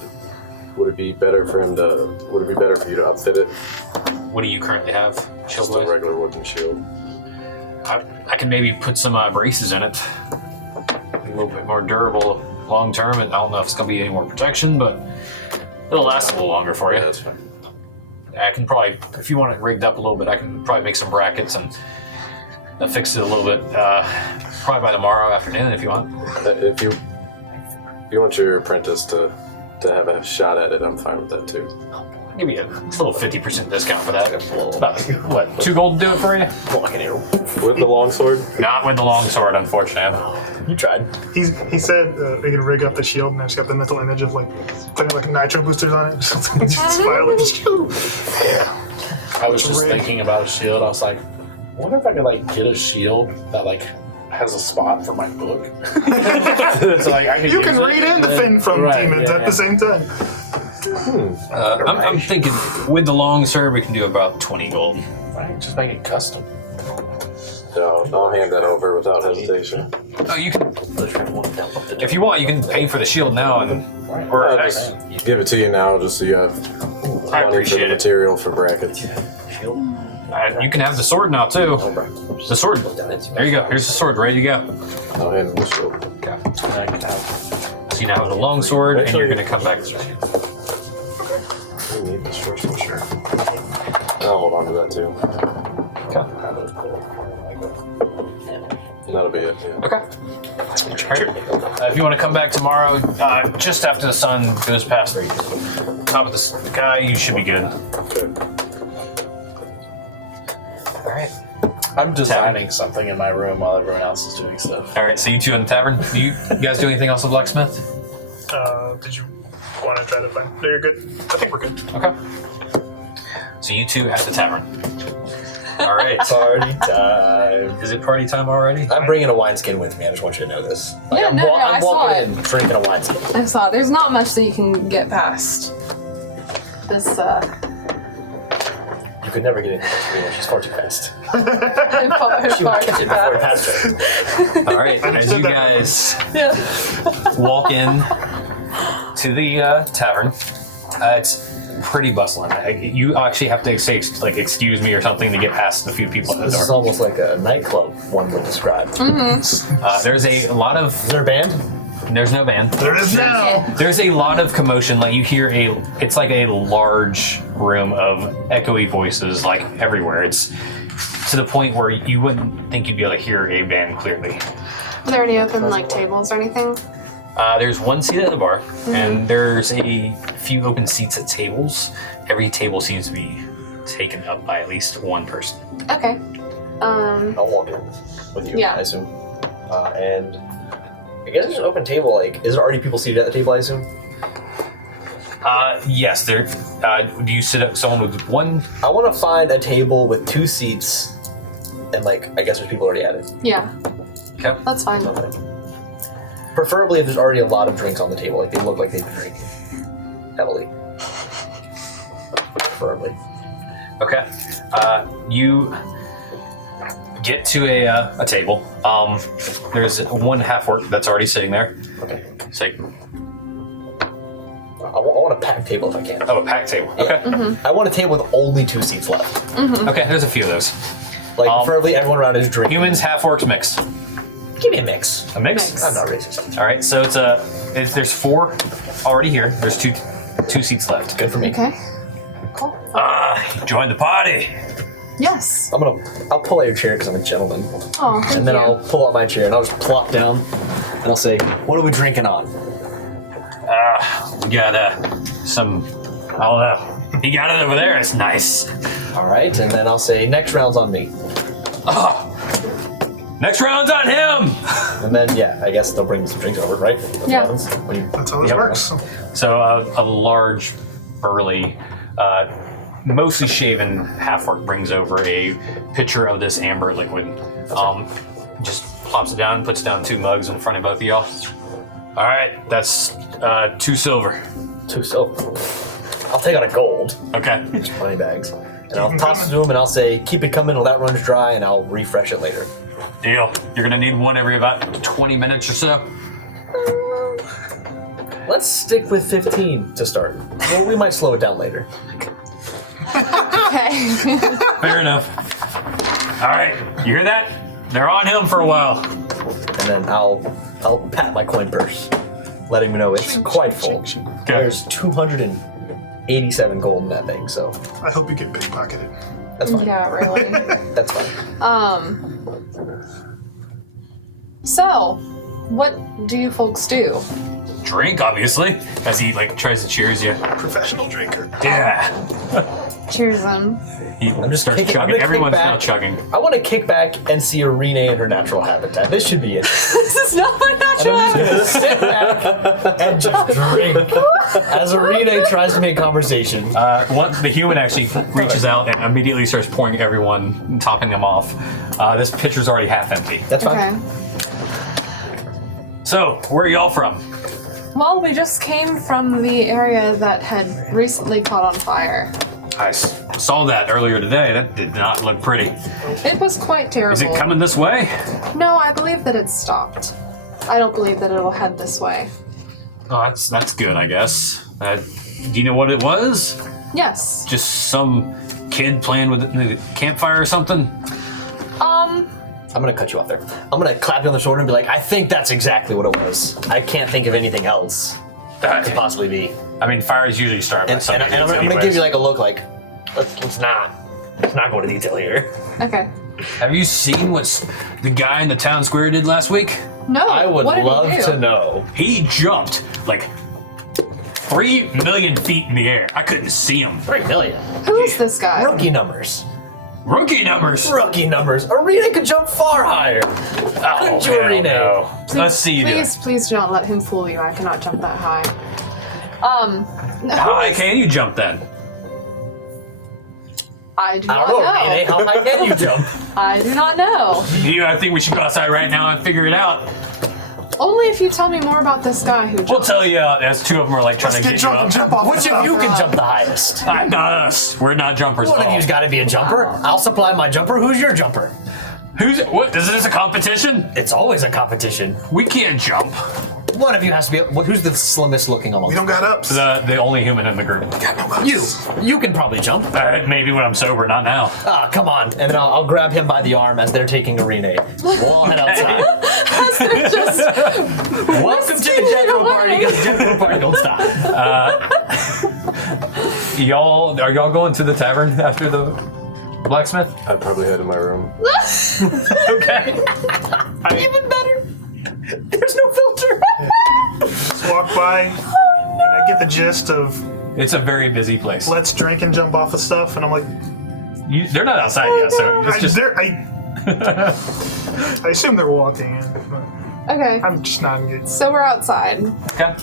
Would it be better for him to? Would it be better for you to upfit it? What do you currently have? Just a regular wooden shield. I can maybe put some braces in it. A little bit more durable long term, and I don't know if it's going to be any more protection, but it'll last a little longer for you. Yeah, that's fine. I can probably, if you want it rigged up a little bit, I can probably make some brackets and fix it a little bit. Probably by tomorrow afternoon if you want. If you want your apprentice to have a shot at it, I'm fine with that too. I'll give you a little 50% discount for that. About, what, 2 gold to do it for you? With the longsword? Not with the longsword, unfortunately. You tried. He said we can rig up the shield, and it's got the mental image of like putting like nitro boosters on it. Just fire, like, I was just thinking about a shield. I was like, I wonder if I could like get a shield that like has a spot for my book. So, like, I could you use can it, read in and the then- fin from right, demons yeah, at the same time. I'm thinking with the longsword we can do about 20 gold. Right, just make it custom. No, I'll hand that over without hesitation. Oh, you can, if you want, you can pay for the shield now, and or I'll just give it to you now, just so you have I money for appreciate the it. material for brackets. You can have the sword now too. The sword. There you go. Here's the sword, ready to go. I'll hand him the shield. Okay. And I can have So you now have the longsword, and you're Actually- going to come back to the We need this first for sure. I'll hold on to that too. And that'll be it. Yeah. Okay. If you want to come back tomorrow, just after the sun goes past the top of the sky, you should be good. Okay. All right. I'm designing something in my room while everyone else is doing stuff. All right. So you two in the tavern. Do you guys do anything else with blacksmith? Did you want to try to find? No, you're good. I think we're good. Okay. So you two at the tavern. All right. Party time. Is it party time already? I'm bringing a wineskin with me. I just want you to know this. Yeah, I'm, no, I'm I saw walking it. in drinking a wineskin. I saw it. There's not much that you can get past this. You could never get in. She's far too fast. She would Far catch it before it passed her. All right. As you guys Yeah. walk in to the tavern, it's pretty bustling. You actually have to say like "excuse me" or something to get past the few people at the This is door. almost like a nightclub, one would describe. There's a lot of. Is there a band? There's no band. There it is now. There's a lot of commotion. Like you hear it's like a large room of echoey voices like everywhere. It's to the point where you wouldn't think you'd be able to hear a band clearly. Are there any open like tables or anything? There's one seat at the bar, and there's a few open seats at tables. Every table seems to be taken up by at least one person. Okay. I'll walk in with you, Yeah. I assume. And I guess there's an open table. Like, is there already people seated at the table? I assume. Yes. There. Do you sit up someone with one? I want to find a table with 2 seats, and like, I guess there's people already at it. Yeah, Okay. that's fine. Preferably if there's already a lot of drinks on the table, like they look like they've been drinking heavily. Preferably. Okay. You get to a table. There's one half-orc that's already sitting there. Okay. It's like, I want a packed table if I can. oh, a packed table. Okay. I want a table with only 2 seats left. Okay. There's a few of those. Like, preferably everyone around is drinking. Humans, half-orcs, mix. Give me a mix. A mix. I'm not racist. All right. So there's 4 already here. There's two seats left. Good for me. Okay. Cool. Join the party. Yes. I'll pull out your chair because I'm a gentleman. Oh, thank And then you. I'll pull out my chair and I'll just plop down and I'll say, what are we drinking on? We got some. He got it over there. It's nice. All right, and then I'll say, next round's on me. Next round's on him. And then, yeah, I guess they'll bring some drinks over, right? That's what Yeah. happens when you- That's how this Yep. works. So a large, burly, mostly shaven half-orc brings over a pitcher of this amber liquid. Just plops it down, puts down 2 mugs in front of both of y'all. All right, that's 2 silver. 2 silver. I'll take out a gold. Okay. Money bags. And I'll toss it to him and I'll say, keep it coming till that runs dry and I'll refresh it later. Deal. You're gonna need one every about 20 minutes or so. Let's stick with 15 to start. Well, we might slow it down later. Okay. Fair enough. All right, you hear that? They're on him for a while. And then I'll pat my coin purse, letting me know it's quite full. There's 287 gold in that thing, so I hope you get pickpocketed. that's fine. Yeah, really. That's fine. So, what do you folks do? Drink, obviously, as he tries to cheers you. Professional drinker. Yeah. Cheers them. He just starts kicking- I'm chugging. gonna kick Everyone's now back. chugging. I want to kick back and see Arena in her natural habitat. This should be it. This is not my natural I'm just gonna sit back and just drink as Arena tries to make conversation. The human actually reaches out and immediately starts pouring everyone, topping them off. This pitcher's already half empty. That's fine. Okay. So, where are y'all from? Well, we just came from the area that had recently caught on fire. I saw that earlier today. That did not look pretty. It was quite terrible. Is it coming this way? No, I believe that it stopped. I don't believe that it'll head this way. Oh, that's good, I guess. Do you know what it was? Yes. Just some kid playing with the campfire or something? I'm gonna cut you off there. I'm gonna clap you on the shoulder and be like, I think that's exactly what it was. I can't think of anything else that could possibly be. I mean, fires usually start by And something. I'm gonna give you like a look like, let's not go into detail here. Okay. Have you seen what the guy in the town square did last week? No. I would what did he love do? to know. He jumped like 3 million feet in the air. I couldn't see him. 3 million. Who is this guy? Rookie numbers. Rookie numbers. Rookie numbers. Arena could jump far higher. Couldn't you, hell Arena? no. Let's see you do it. Please do not let him fool you. I cannot jump that high. How high can you jump then? I do I not don't know, know. Arena. How high can you jump? I do not know. I think we should go outside right now and figure it out. Only if you tell me more about this guy who We'll jumped. tell you as 2 of them are trying Let's to get get you drunk up. and jump off. Which of you can jump the highest? I'm not us. We're not jumpers One at of all. you's got to be a jumper. I'll supply my jumper. Who's your jumper? What? Is this a competition? It's always a competition. We can't jump. One of you has to be. Who's the slimmest looking among We don't got ups. The only human in the group. you? You can probably jump. Maybe when I'm sober, not now. Ah, come on. And then I'll grab him by the arm as they're taking Arena. We'll all head outside. Just Welcome to the Jethro party, because Jethro party don't stop. Are y'all going to the tavern after the blacksmith? I'd probably head to my room. Okay. Even better. There's no filter. Just walk by, and I get the gist of It's a very busy place. let's drink and jump off of stuff, and I'm like, They're not outside yet, so it's just. I assume they're walking in. but- Okay. I'm just not engaged. So we're outside. Okay.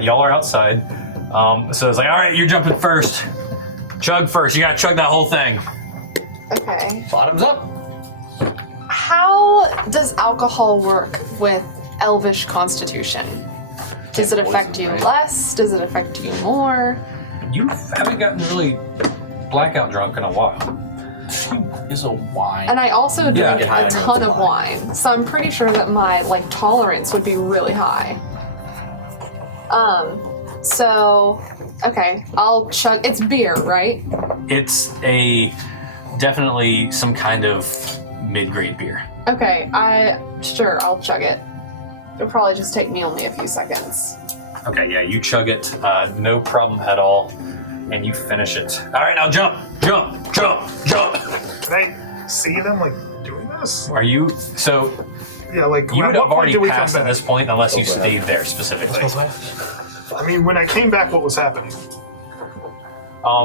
Y'all are outside. So it's like, all right, you're jumping first. Chug first. You gotta chug that whole thing. Okay. Bottoms up. How does alcohol work with elvish constitution? Does it affect you less? Does it affect you more? You haven't gotten really blackout drunk in a while. She is a wine. And I also drink get high a on ton your of wine, so I'm pretty sure that my tolerance would be really high. So okay, I'll chug. It's beer, right? It's definitely some kind of mid-grade beer. Okay, sure, I'll chug it. It'll probably just take me only a few seconds. Okay, yeah, you chug it, no problem at all, and you finish it. All right, now jump, jump, jump, jump. Can I see them doing this? Are you so? Yeah, You at would what have point already did we come passed at back? this point, unless you stayed there specifically. I mean, when I came back, what was happening?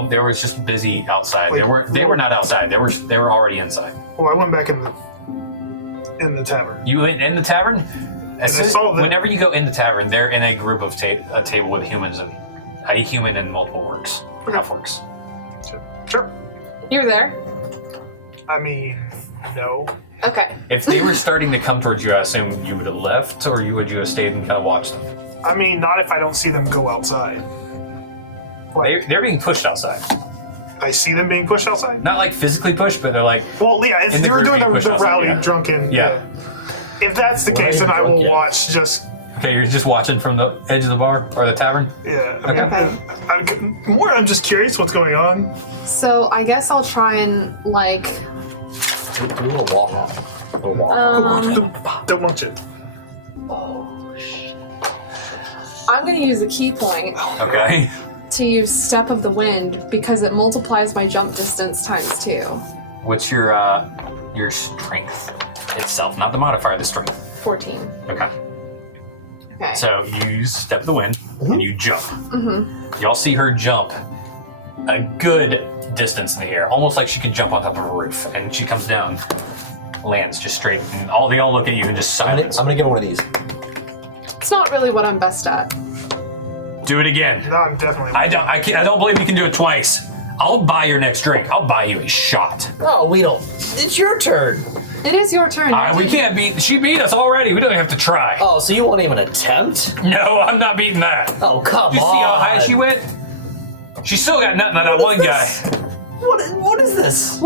There was just busy outside. They were not outside. They were already inside. Well, I went back in the tavern. You went in the tavern. I saw them. Whenever you go in the tavern, they're in a group of a table with humans and a human and multiple orcs, half orcs. Sure. You're there? I mean, no. Okay. If they were starting to come towards you, I assume you would have left, or would you have stayed and kind of watched them? I mean, not if I don't see them go outside. They're being pushed outside. I see them being pushed outside? Not like physically pushed, but they're like. Well, yeah, if In the they were group doing being pushed the outside, rowdy, yeah. drunken. Yeah. If that's the case, then I will drunk, yeah. watch just. Okay, you're just watching from the edge of the bar or the tavern. Yeah. Okay. I'm just curious what's going on. So I guess I'll try and Do a little walk. Don't munch it. I'm gonna use a key point Okay. to use Step of the Wind because it multiplies my jump distance times 2. What's your strength itself, not the modifier, the strength. 14. Okay. Okay. So you use Step of the Wind and you jump. Mm-hmm. Y'all see her jump a good distance in the air, almost like she could jump on top of a roof. And she comes down, lands just straight, and they all look at you and just silence. I'm gonna give her one of these. It's not really what I'm best at. Do it again. No, I'm definitely. I don't believe you can do it twice. I'll buy your next drink. I'll buy you a shot. No, we don't. It's your turn. It is your turn. We can't beat. She beat us already. We don't have to try. Oh, so you won't even attempt? No, I'm not beating that. Oh, come You on. see how high she went? She still got nothing on that one guy. What is this?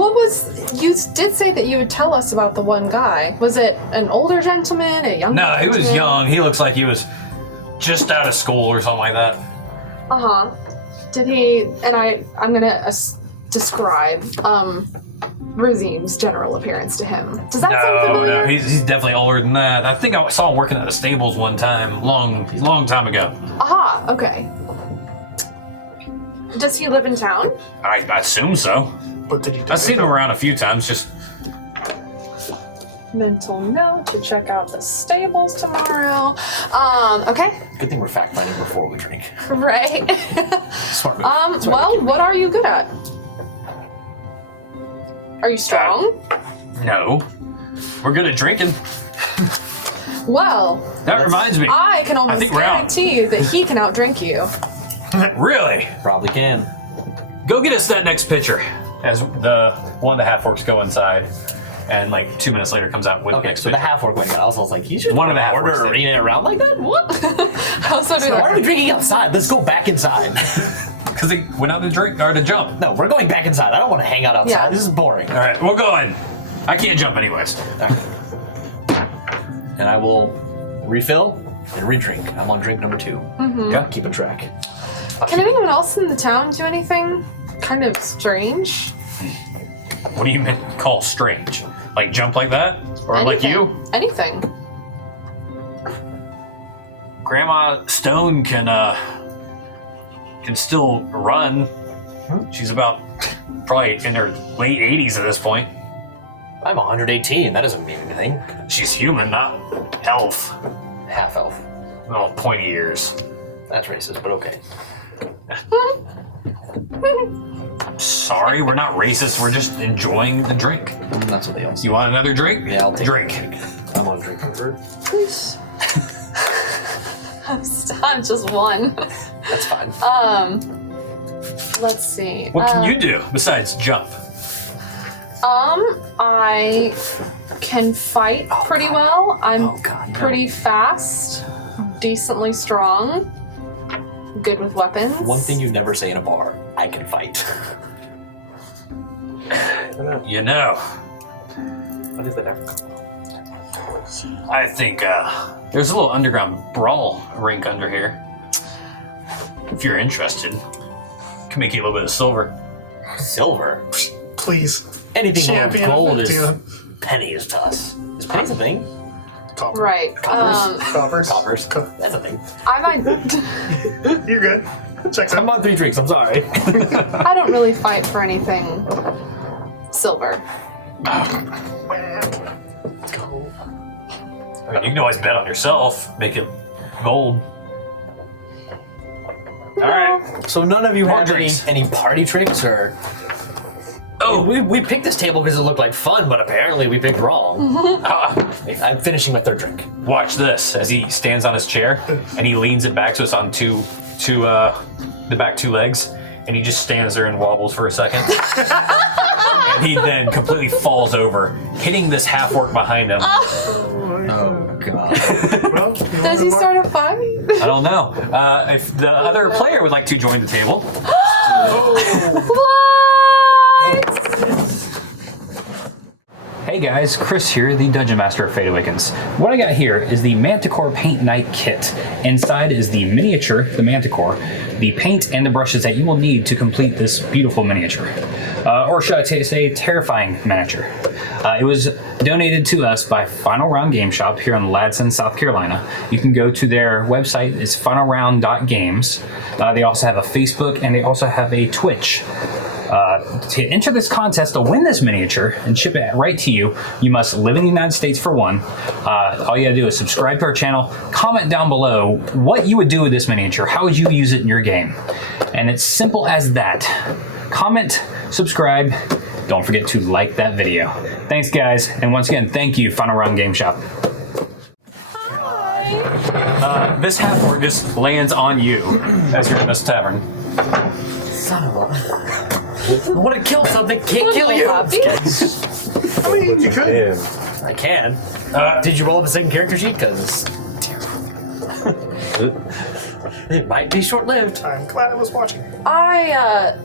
You did say that you would tell us about the one guy. Was it an older gentleman, a younger No, he was gentleman? young. He looks like he was just out of school or something like that. Uh-huh. Did he, and I'm gonna describe, Razim's general appearance to him. Does that sound familiar? No, he's definitely older than that. I think I saw him working at the stables one time, long time ago. Aha, okay. Does he live in town? I assume so. But did he? I've seen him around a few times. Just Mental note to check out the stables tomorrow. Okay. Good thing we're fact finding before we drink. Right. Smart move. Well, what are you good at? Are you strong? no. We're good at drinking. Well, That reminds me. I can almost think we're out. guarantee you that he can outdrink you. Really? Probably can. Go get us that next pitcher. As one of the half orcs go inside, and like 2 minutes later comes out with the Okay, next so the pitcher. half orc went. I was like, he's just One of the half order orcs did. arena around like that. What? Also, do Why are we that. drinking outside? Let's go back inside. Because they went out to drink or to jump. No, we're going back inside. I don't want to hang out outside. Yeah. This is boring. All right, we'll go in. I can't jump anyways. And I will refill and re-drink. I'm on drink number 2. Mm-hmm. Okay. Keep a track. Can anyone else in the town do anything kind of strange? What do you call strange? Like jump like that, or like you? Anything. Grandma Stone can still run. She's about probably in her late 80s at this point. I'm 118. That doesn't mean anything. She's human, not elf. Half elf. Little pointy ears. That's racist, but okay. Sorry, we're not racist. We're just enjoying the drink. That's what they all say. You want another drink? Yeah, I'll take drink. a drink. I'm on drink number Remember? Please. I'm just one. That's fine. Let's see. What can you do besides jump? I can fight pretty well. I'm pretty fast, decently strong, good with weapons. One thing you never say in a bar: I can fight. You know, What is that ever? I think there's a little underground brawl rink under here. If you're interested, can make you a little bit of silver. Silver. Please. Anything more Champion gold is Tina. pennies to us. Is pennies a thing? Copper. Right. Coppers. Coppers. That's a thing. I might. You're good. Checks I'm out. on 3 drinks. I'm sorry. I don't really fight for anything silver. Let's go. I mean, you can always bet on yourself, make it gold. All right. So none of you More have drinks. any party tricks or? Oh, We picked this table because it looked like fun, but apparently we picked wrong. I'm finishing my 3rd drink. watch this as he stands on his chair and he leans it back so it's on the back 2 legs, and he just stands there and wobbles for a second. And he then completely falls over, hitting this half-orc behind him. Oh god. Well, Does he start a fight? I don't know. If the other player would like to join the table. What? Hey guys, Chris here, the Dungeon Master of Fate Awakens. What I got here is the Manticore Paint Night Kit. Inside is the miniature, the Manticore, the paint and the brushes that you will need to complete this beautiful miniature. Or should I say terrifying miniature. It was donated to us by Final Round Game Shop here in Ladson, South Carolina. You can go to their website, it's finalround.games. They also have a Facebook and they also have a Twitch. To enter this contest to win this miniature and ship it right to you, you must live in the United States for one. All you gotta do is subscribe to our channel, comment down below what you would do with this miniature, how would you use it in your game. And it's simple as that. Comment, subscribe, don't forget to like that video. Thanks guys, and once again, thank you Final Round Game Shop. This half-orc just lands on you as you're in this tavern. Son of a. I want to kill something. Can't kill you. Happy? I mean, you could. Damn. I can. Did you roll up a second character sheet? Because it might be short-lived. I'm glad I was watching. I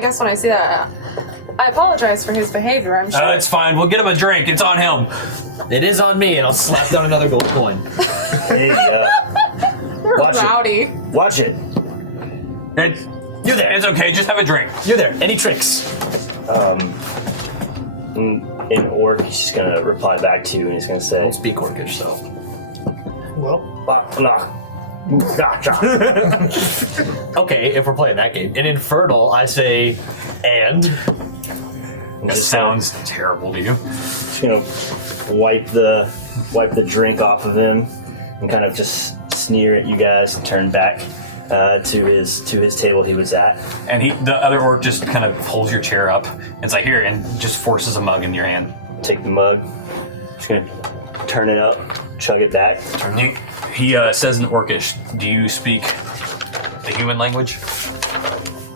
guess when I see that, I apologize for his behavior. I'm sure. It's fine, we'll get him a drink, it's on him. It is on me, and I'll slap down another gold coin. Hey, You're watch it. rowdy. watch it. You there? It's okay, just have a drink. You there? Any tricks? In orc, he's just gonna reply back to you, and he's gonna I say, don't speak Orcish, so. Well, Okay, if we're playing that game. In Infernal, I say, and. That sounds terrible to you. Just gonna wipe the drink off of him, and kind of just sneer at you guys and turn back to his table he was at. And the other orc just kind of pulls your chair up. And it's like, here, and just forces a mug in your hand. Take the mug, just gonna turn it up, chug it back. He says in Orcish, do you speak the human language?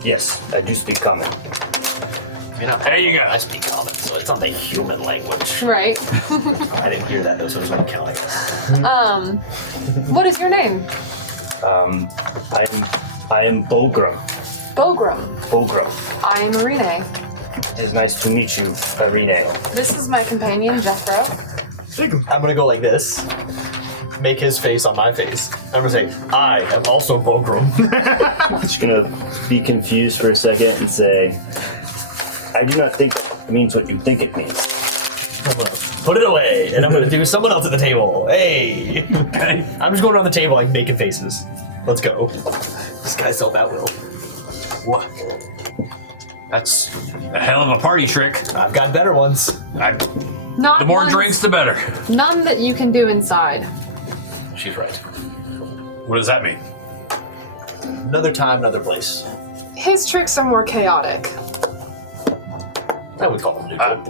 Yes, I do speak common. You know, There you go. I speak common, so it's not the human language. Right. I didn't hear that, though, so it doesn't count, I guess. What is your name? I am Bogram. Bogram. I am Irene. It's nice to meet you, Irene. This is my companion, Jethro. I'm gonna go like this. Make his face on my face. I'm gonna say, I am also Bogram. Just gonna be confused for a second and say, I do not think it means what you think it means. I'm gonna put it away, and I'm gonna do someone else at the table. Hey! Okay. I'm just going around the table like making faces. Let's go. This guy's so that will. What? That's a hell of a party trick. I've got better ones. Not The more ones- drinks, the better. None that you can do inside. She's right. What does that mean? Another time, another place. His tricks are more chaotic. I would call them neutral.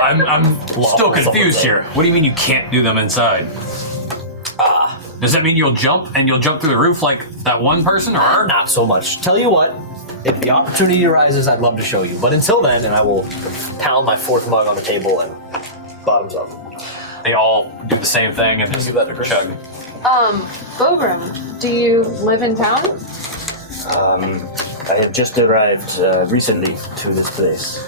I'm still confused here. What do you mean you can't do them inside? Does that mean you'll jump through the roof like that one person, or Not so much. Tell you what, if the opportunity arises, I'd love to show you. But until then, and I will pound my 4th mug on the table and bottoms up. they all do the same thing and just give that to Chris? chug? Bogram, do you live in town? I have just arrived recently to this place.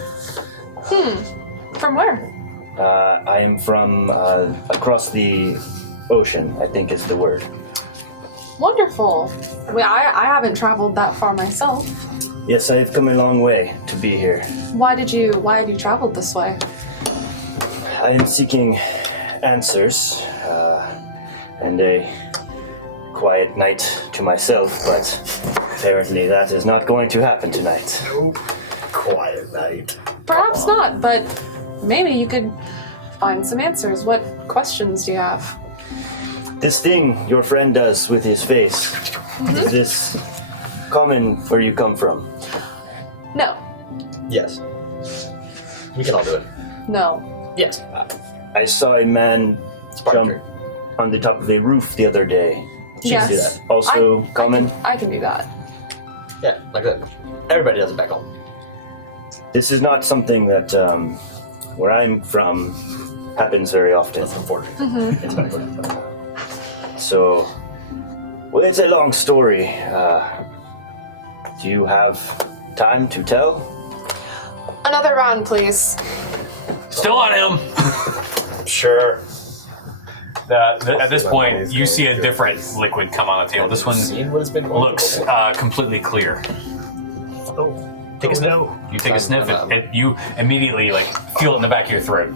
From where? I am from across the ocean, I think is the word. Wonderful. Well, I haven't traveled that far myself. Yes, I have come a long way to be here. Why have you traveled this way? I am seeking answers and a quiet night to myself, but apparently that is not going to happen tonight. Nope. Quiet night. Perhaps not, but maybe you could find some answers. What questions do you have? This thing your friend does with his face, is this common where you come from? No. Yes. We can all do it. No. Yes. I saw a man Spartan jump on the top of a roof the other day. Yes. do that. Also common? I can do that. Yeah, like that. Everybody does it back home. This is not something that where I'm from happens very often. That's unfortunate. Exactly. So, well, it's a long story. Do you have time to tell? Another round, please. Still on him. Sure. At this point, you see a different liquid come on the table. This one Seen what it's been going looks completely clear. Oh, Take a sniff. no. You take a sniff, you immediately feel it in the back of your throat.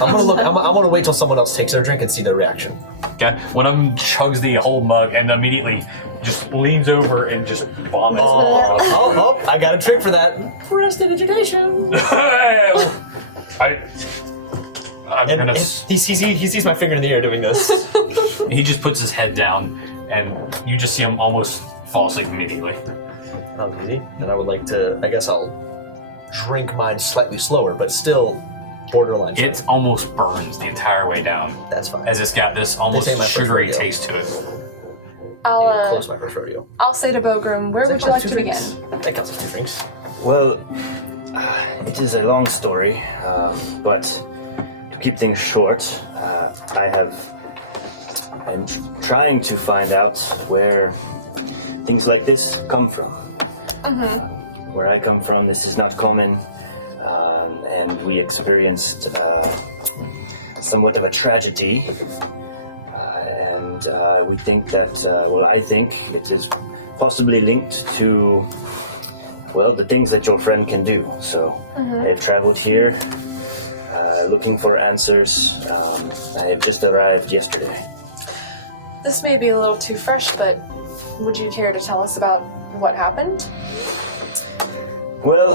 I'm gonna look. I'm gonna wait till someone else takes their drink and see their reaction. Okay, one of them chugs the whole mug and immediately just leans over and just vomits. Oh, I got a trick for that. Prestidigitation. I'm And gonna. he sees my finger in the air doing this. He just puts his head down, and you just see him almost fall asleep immediately. That was easy. And I would like to. I guess I'll drink mine slightly slower, but still borderline. It almost burns the entire way down, That's fine. as it's got this almost This ain't my first sugary rodeo. taste to it. Close to my first rodeo. I'll say to Bogram, where would you like to begin? That counts as 2 drinks. Well, it is a long story, but to keep things short, I'm trying to find out where things like this come from. Where I come from, this is not common, and we experienced somewhat of a tragedy. And we think that, I think it is possibly linked to, the things that your friend can do. So I have traveled here looking for answers. I have just arrived yesterday. This may be a little too fresh, but would you care to tell us about what happened? Well,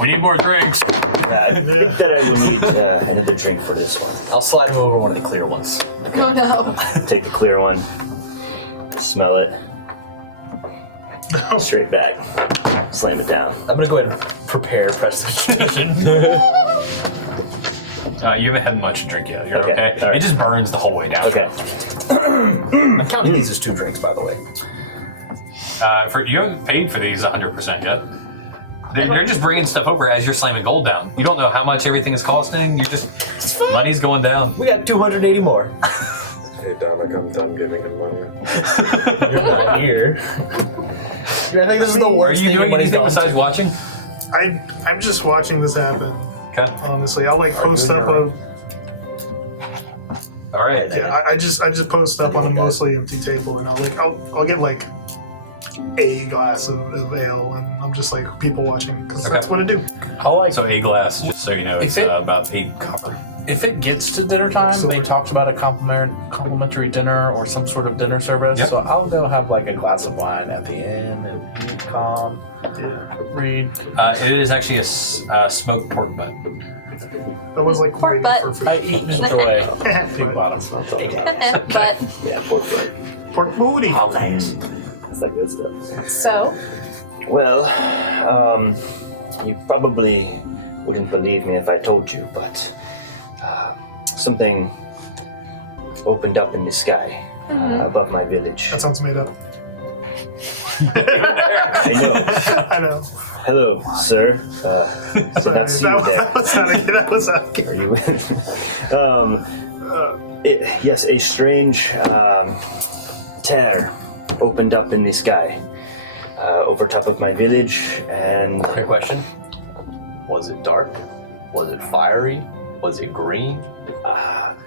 We need more drinks. I think that I will need another drink for this one. I'll slide him over one of the clear ones. Oh no. Take the clear one, smell it, straight back, slam it down. I'm gonna go ahead and prepare prestidigitation. You haven't had much to drink yet. You're Okay, okay. all right. It just burns the whole way down. Okay. I'm counting these as 2 drinks, by the way. You haven't paid for these 100% yet. They're just bringing stuff over as you're slamming gold down. You don't know how much everything is costing. You're just money's going down. We got 280 more. Hey, Dominic, I'm done giving him money. You're not here. I think this is the Are worst you thing doing when he's anything gone besides to. watching? I'm just watching this happen. Okay. Honestly, I'll post up a All right. I just post up on a mostly empty table, and I'll get a glass of ale, and I'm just people watching because that's what I do. So a glass, just so you know, it's about 8 copper. If it gets to dinner time, they talked about a complimentary dinner or some sort of dinner service. Yep. So I'll go have a glass of wine at the end and eat calm, read. It is actually a smoked pork butt. That was Pork waiting butt. for food. I eat and enjoy pig bottoms. But Yeah, pork butt. Pork booty. That's that good stuff. so, Well, you probably wouldn't believe me if I told you, but something opened up in the sky above my village. That sounds made up. I know. I know. Hello, sir. Did not see you there. That was not Are you? Yes, a strange tear opened up in the sky over top of my village, and Quick question. Was it dark? Was it fiery? Was it green?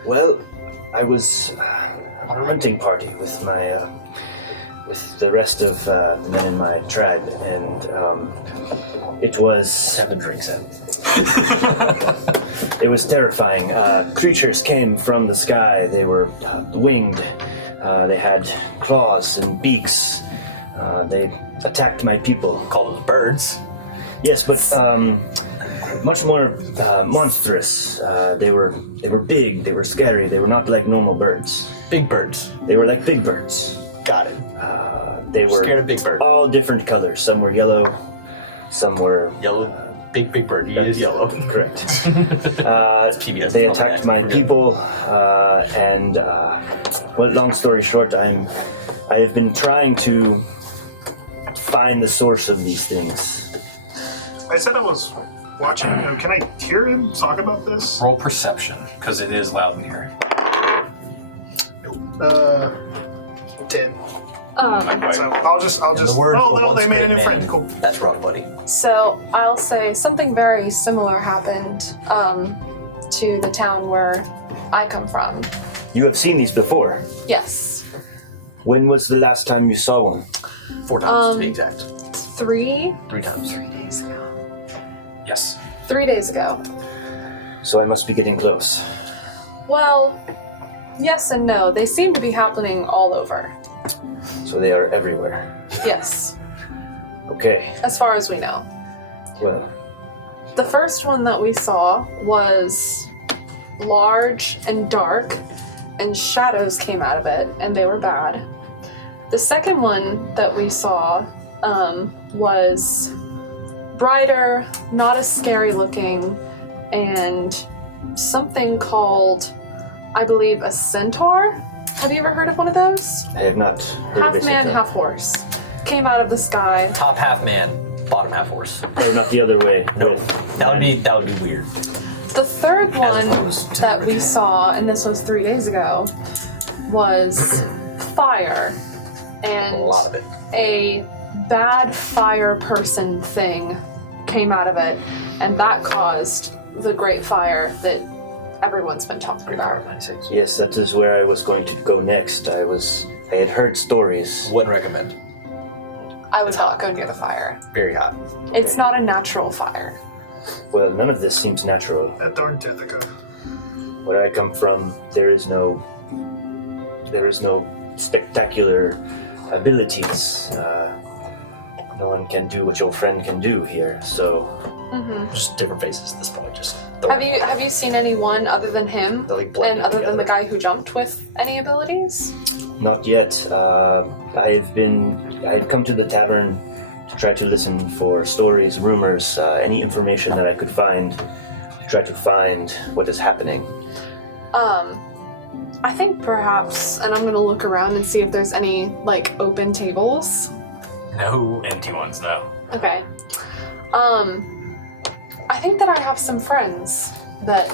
well, I was on a hunting party with my with the rest of the men in my tribe, and it was 7 drinks in. It was terrifying. Creatures came from the sky. They were winged. They had claws and beaks. They attacked my people. Call those birds. Yes, but much more monstrous. They were big. They were scary. They were not like normal birds. Big birds. They were like big birds. Got it. They were Scared of big bird. all different colors. Some were yellow. Some were Yellow. Big bird. He is yellow. correct. PBS. They attacked my people, and well, long story short, I have been trying to find the source of these things. I said I was watching. Can I hear him talk about this? Roll perception, because it is loud in here. 10. Like, So I'll just. The word Oh, for no, once they made a great new friend. man. Cool. That's wrong, buddy. So I'll say something very similar happened to the town where I come from. You have seen these before. Yes. When was the last time you saw one? 4 times to be exact. 3 3 times. days ago. yes. 3 days ago. So I must be getting close. Well, yes and no. They seem to be happening all over. So they are everywhere. Yes, Okay. as far as we know. Well, The first one that we saw was large and dark, and shadows came out of it, and they were bad. The second one that we saw was brighter, not as scary looking, and something called, I believe, a centaur. Have you ever heard of one of those? I have not heard Half of it. man, half horse. Came out of the sky. Top half man, bottom half horse. Or not the other way. No, with- that would be weird. The third one opposed to that the we original. saw, and this was 3 days ago, was fire. And A lot of it. a bad fire person thing came out of it, and that caused the great fire that everyone's been talking about. 96. Yes, that is where I was going to go next. I had heard stories. Wouldn't recommend. I would not go near the fire. Very hot. It's not a natural fire. Well, none of this seems natural. That darn Tithica. Where I come from, there is no spectacular abilities. No one can do what your friend can do here. So Just different faces at this point. Just Have you seen anyone other than him, They're, like, blending and other than the together. guy who jumped with any abilities? not yet. I had come to the tavern to try to listen for stories, rumors, any information that I could find to try to find what is happening. I think perhaps, and I'm gonna look around and see if there's any like open tables. No empty ones, no. Okay. I think that I have some friends that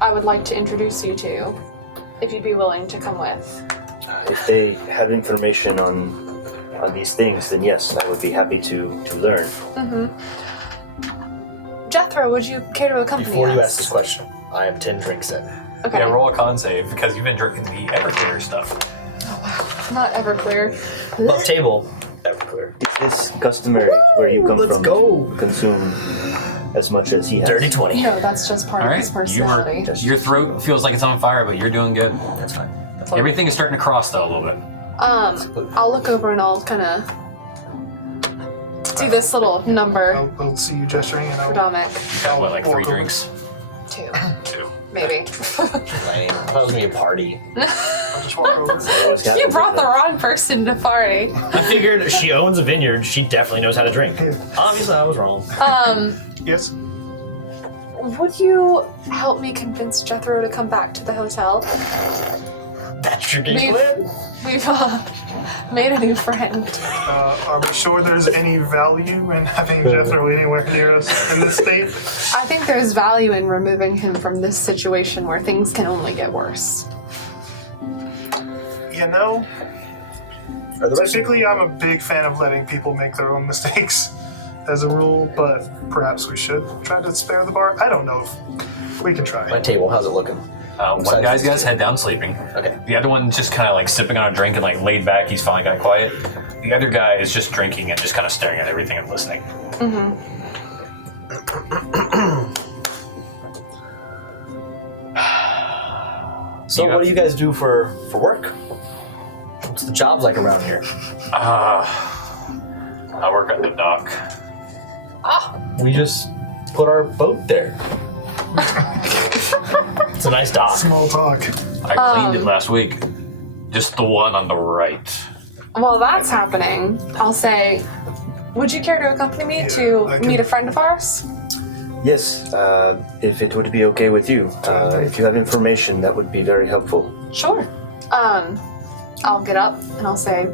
I would like to introduce you to, if you'd be willing to come with. If they have information on these things, then yes, I would be happy to learn. Jethro, would you care to accompany before us? you ask this question, I am 10 drinks in. Okay. Yeah, roll a con save because you've been drinking the Everclear stuff. Not Everclear. Above table. Everclear. Is this customary where you come let's from go. to consume as much as he has? Dirty 20. No, that's just part All of his right, personality. your throat feels like it's on fire, but you're doing good. That's fine. That's fine. Everything is starting to cross though a little bit. I'll look over and I'll kind of do this little number I'll see you gesturing and for I'll. Dominic. Got what, like 3 walk over. drinks? 2, 2. maybe. Lame. I thought it was gonna be a party. I'll just walk over. You brought the wrong person to the party. I figured she owns a vineyard. She definitely knows how to drink. Obviously, I was wrong. Yes. Would you help me convince Jethro to come back to the hotel? That's your game plan? We've made a new friend. Are we sure there's any value in having Jethro anywhere near us in this state? I think there's value in removing him from this situation where things can only get worse. You know, typically I'm a big fan of letting people make their own mistakes as a rule, but perhaps we should try to spare the bar. I don't know if we can try. My table, how's it looking? One guy's got his head down sleeping. Okay. The other one's just kind of like sipping on a drink and like laid back. He's finally got quiet. The other guy is just drinking and just kind of staring at everything and listening. So what do you guys do for work? What's the jobs like around here? I work at the dock. We just put our boat there. It's a nice dock. Small talk. I cleaned it last week. Just the one on the right. While that's happening, I'll say, would you care to accompany me to I can- meet a friend of ours? Yes, if it would be okay with you. If you have information, that would be very helpful. Sure. I'll get up and I'll say,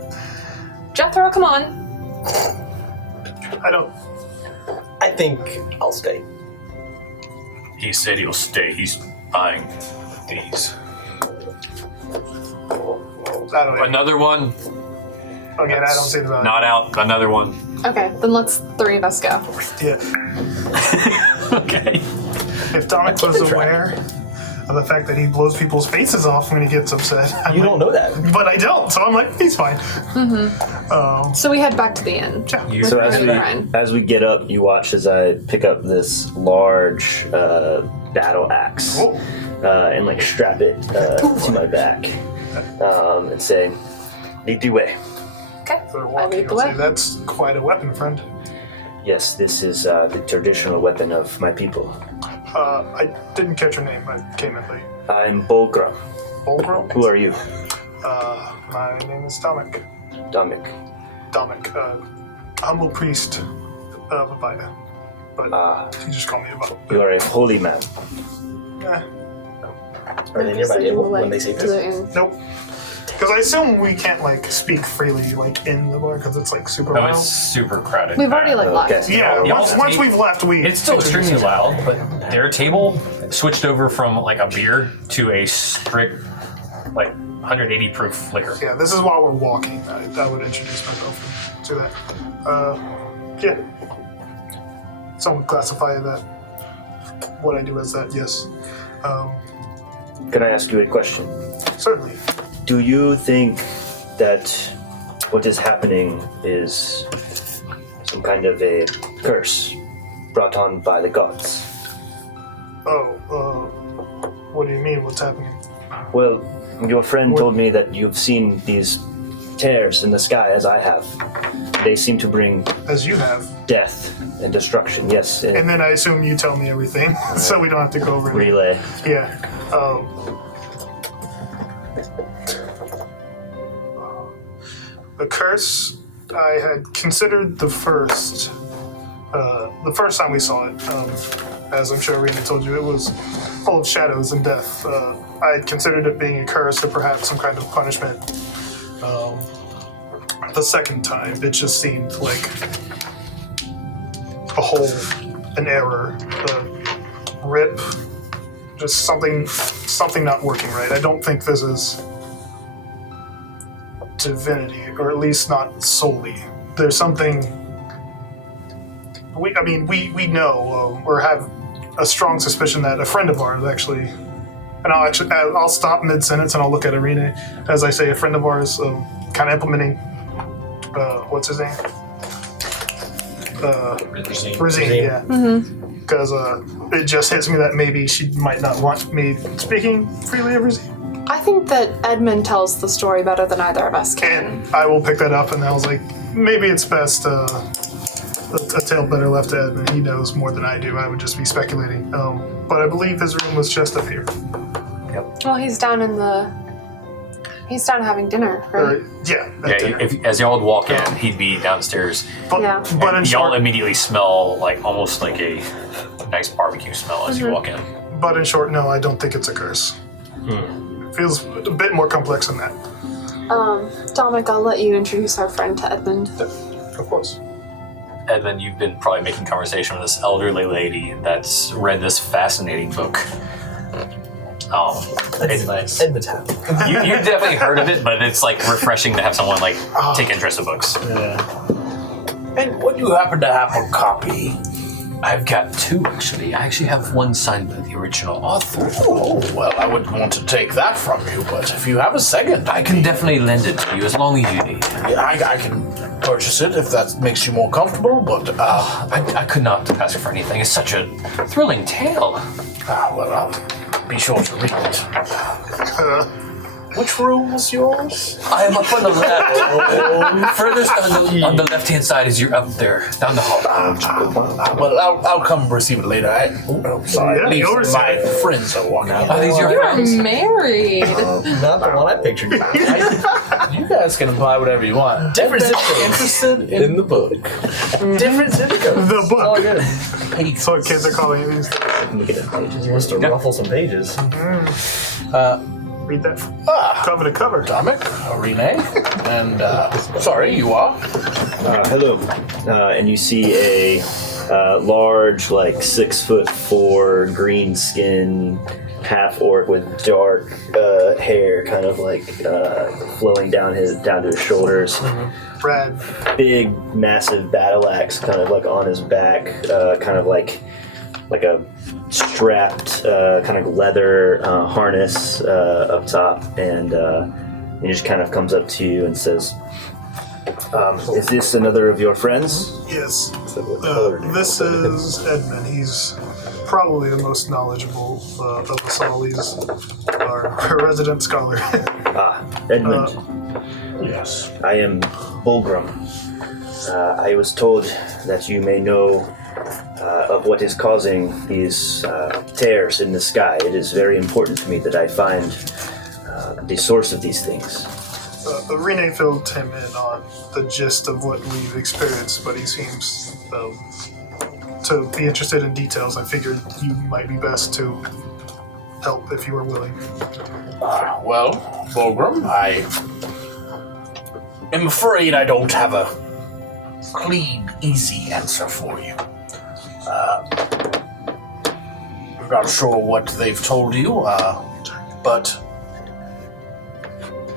Jethro, come on. I think I'll stay. He said he'll stay. He's buying these. I don't know. Another one. Again, I don't see the value. Not out. Another one. Okay, then let's three of us go. Yeah. Okay. If Dominic was aware of the fact that he blows people's faces off when he gets upset, You don't know that. but I don't, so I'm like, he's fine. So we head back to the inn. Yeah. So With my friend. as we get up, you watch as I pick up this large battle axe Oh. and like strap it to my back and say, "Lead the way." Okay, They're I walking. lead the I'll say, way. that's quite a weapon, friend. Yes, this is the traditional weapon of my people. I didn't catch your name. I came in late. I'm Bolgram. Bulgro? Who are you? My name is Dominic. Dominic. Dominic, humble priest of Abida. But you just call me Abida. You are a holy man. Eh, Are they near my table when they say To the this? inn. nope. Because I assume we can't like speak freely like in the bar because it's like super Oh, loud. it's super crowded. We've already like Okay. left. Yeah, Y'all once speak- we've left, we. It's still extremely loud, but their table switched over from like a beer to a strict, like 180 proof liquor. Yeah, this is while we're walking. I would introduce myself to that. Yeah. Someone classify that. What I do as that, yes. Can I ask you a question? Certainly. Do you think that what is happening is some kind of a curse brought on by the gods? What do you mean? What's happening? Well, your friend told me that you've seen these tears in the sky as I have. They seem to bring As you have. death and destruction, yes. And then I assume you tell me everything, so we don't have to go over it. relay. Yeah. The curse, I had considered the first time we saw it. As I'm sure Arena told you, it was full of shadows and death. I had considered it being a curse or perhaps some kind of punishment. The second time, it just seemed like a hole, an error, a rip, just something not working right. I don't think this is divinity, or at least not solely. There's something. We know or have a strong suspicion that a friend of ours actually, and I'll stop mid sentence and I'll look at Arena as I say a friend of ours, kind of implementing. What's his name? Razine, yeah. Because it just hits me that maybe she might not want me speaking freely of Razine. I think that Edmund tells the story better than either of us can. And I will pick that up, and I was like, maybe it's best a tale better left to Edmund. He knows more than I do. I would just be speculating. But I believe his room was just up here. Well, he's down in the He's down having dinner, right? Yeah. Yeah, dinner. as y'all would walk in, he'd be downstairs. But, Yeah. but in And y'all short, immediately smell like almost like a nice barbecue smell as you walk in. no, I don't think it's a curse. It feels a bit more complex than that. Dominic, I'll let you introduce our friend to Edmund. Of course. Edmund, you've been probably making conversation with this elderly lady that's read this fascinating book. That's nice. Edmund's happy. You've definitely heard of it, but it's like refreshing to have someone like take interest in books. And would you happen to have a copy? I've got two actually. I actually have one signed by the original author. Oh, well, I wouldn't want to take that from you, but if you have a second, I can definitely lend it to you as long as you need. I can purchase it if that makes you more comfortable, but I could not ask for anything. It's such a thrilling tale. well, I'll be sure to read it. Which room is yours? I am up on the left. Furthest on the left-hand side is you're up there, down the hall. Well, I'll come receive it later. Sorry, Yeah, at least you'll receive my it. friends are walking in. Are these your You're friends? married. Not the one I pictured. You guys can imply whatever you want. Different zip Edmund's codes. interested in the book. Different zip codes. The book. good. That's what kids are calling it these days. Let me get the pages. He wants to ruffle some pages. Read that cover to cover. Dominic, Renee, and sorry, you are? Hello. And you see a large, like 6'4", green skin, half orc with dark hair, kind of like flowing down to his shoulders. Brad. Big, massive battle axe, kind of like on his back, kind of like a strapped kind of leather harness up top, and he just kind of comes up to you and says, "Is this another of your friends?" Yes. This is Edmund. He's probably the most knowledgeable of us all. He's our resident scholar. Edmund. Yes. I am Bulgrim. I was told that you may know of what is causing these tears in the sky. It is very important to me that I find the source of these things. Renee filled him in on the gist of what we've experienced, but he seems to be interested in details. I figured you might be best to help if you were willing. Well, Bulgrim, I am afraid I don't have a clean, easy answer for you. I'm not sure what they've told you, but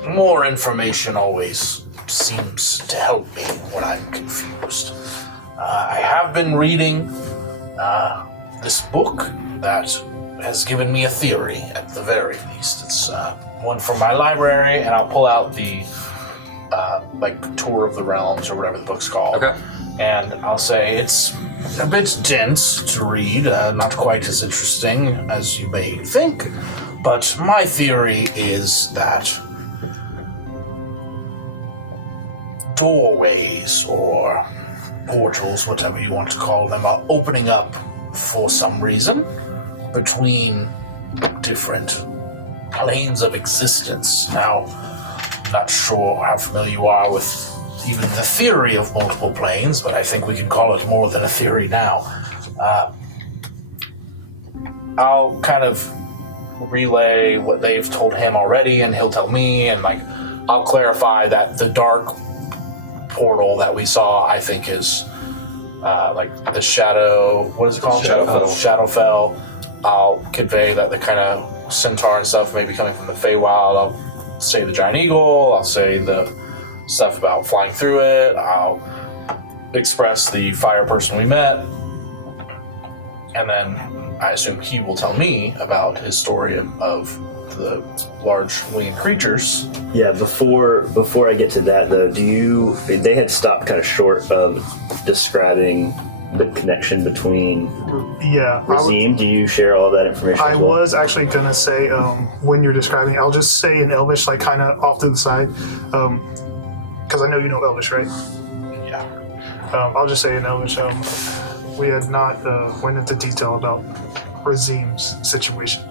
more information always seems to help me when I'm confused. I have been reading this book that has given me a theory, at the very least. It's one from my library, and I'll pull out the Tour of the Realms or whatever the book's called. Okay. And I'll say it's a bit dense to read, not quite as interesting as you may think, but my theory is that doorways or portals, whatever you want to call them, are opening up for some reason between different planes of existence. Now, I'm not sure how familiar you are with even the theory of multiple planes, but I think we can call it more than a theory now. I'll kind of relay what they've told him already, and he'll tell me, and I'll clarify that the dark portal that we saw, I think, is the shadow. What is it called? Shadowfell. I'll convey that the kind of centaur and stuff may be coming from the Feywild. I'll say the giant eagle. I'll say the stuff about flying through it. I'll express the fire person we met, and then I assume he will tell me about his story of the large winged creatures. Yeah, before I get to that though, they had stopped kind of short of describing the connection between Yeah. Razim. Do you share all that information I as well? was actually gonna say, when you're describing it, I'll just say in Elvish, kind of off to the side, because I know you know Elvish, right? Yeah. I'll just say in Elvish, we had not went into detail about Razim's situation.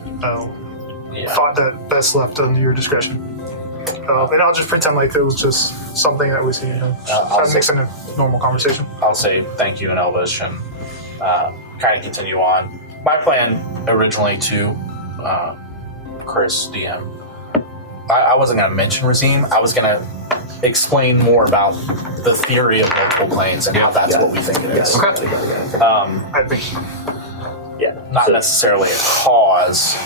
Yeah. Thought that best left under your discretion. And I'll just pretend like it was just something that we see, you know, I'll try to mix in a normal conversation. I'll say thank you in Elvish and kind of continue on. My plan originally to Chris DM, I wasn't going to mention Razim. I was going to explain more about the theory of multiple planes and how that's what we think it is. Okay. I think. Not necessarily a cause,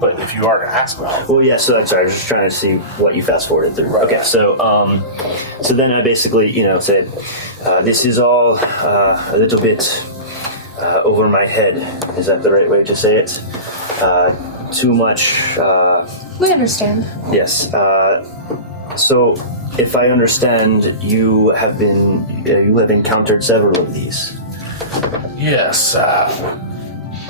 but if you are going to ask about it. Well, yeah. So I'm sorry. I was just trying to see what you fast forwarded through. Right. Okay. So, so then I basically, said, this is all a little bit over my head. Is that the right way to say it? Too much. We understand. Yes. So, if I understand, you have encountered several of these. Yes,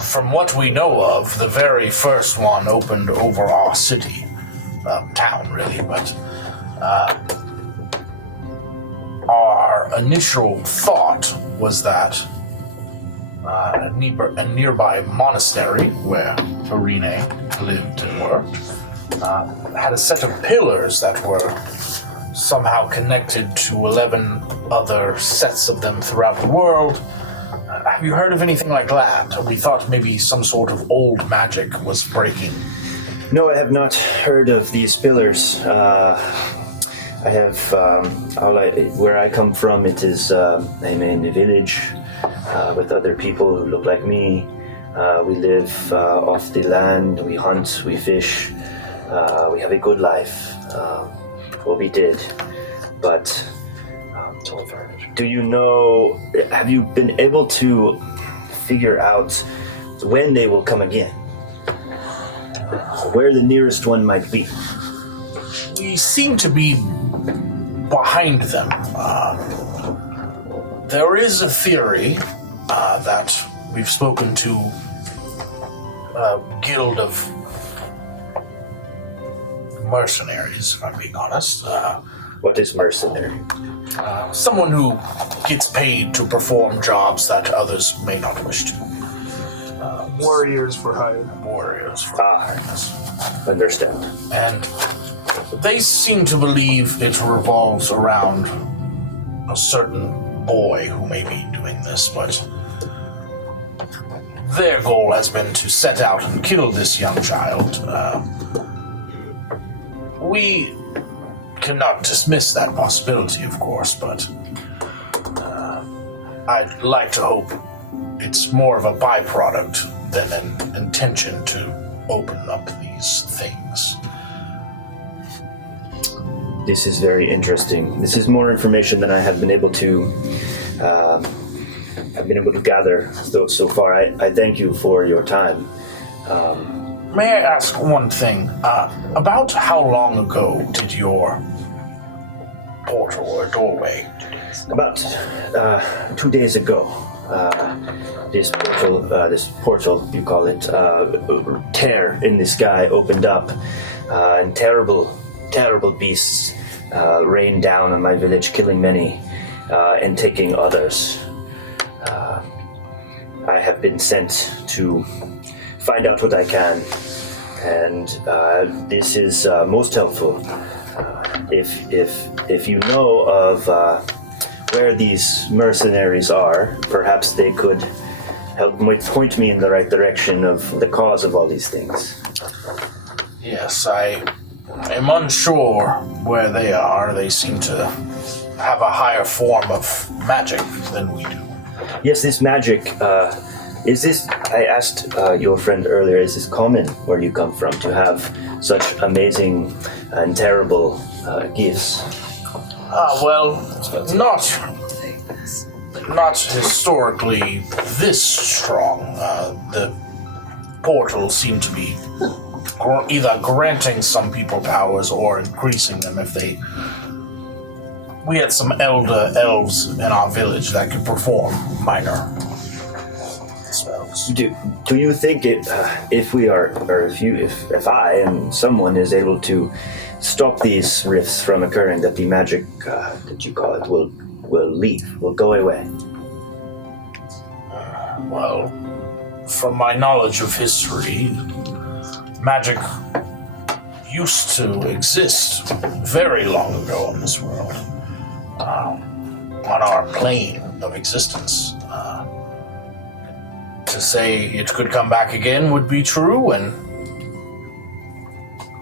from what we know of, the very first one opened over our city. Town, really, but our initial thought was that a nearby monastery where Irene lived and worked had a set of pillars that were somehow connected to 11 other sets of them throughout the world. Have you heard of anything like that? We thought maybe some sort of old magic was breaking. No, I have not heard of these pillars. I have, where I come from, it is, I'm in a village with other people who look like me. We live off the land, we hunt, we fish, we have a good life. Well, we did, but do you know, have you been able to figure out when they will come again? Where the nearest one might be? We seem to be behind them. There is a theory that we've spoken to a guild of mercenaries, if I'm being honest. What is mercenary? Someone who gets paid to perform jobs that others may not wish to. Warriors for hire. Warriors for hire, yes. Understand. And they seem to believe it revolves around a certain boy who may be doing this, but their goal has been to set out and kill this young child. We cannot dismiss that possibility, of course, but I'd like to hope it's more of a byproduct than an intention to open up these things. This is very interesting. This is more information than I have been able to gather so far. I thank you for your time. May I ask one thing? About how long ago did your portal or doorway? About 2 days ago, this portal, you call it, tear in the sky opened up, and terrible beasts rained down on my village, killing many and taking others. I have been sent to find out what I can, and this is most helpful. If you know of where these mercenaries are, perhaps they could help point me in the right direction of the cause of all these things. Yes, I am unsure where they are. They seem to have a higher form of magic than we do. Yes, this magic, is this, I asked your friend earlier, is this common where you come from to have such amazing and terrible gifts? Well, not historically this strong. The portals seem to be either granting some people powers or increasing them if they... We had some elder elves in our village that could perform minor spells. Do you think if I and someone is able to stop these rifts from occurring, that the magic that you call it will leave, will go away? Well, from my knowledge of history, magic used to exist very long ago in this world, on our plane of existence. To say it could come back again would be true, and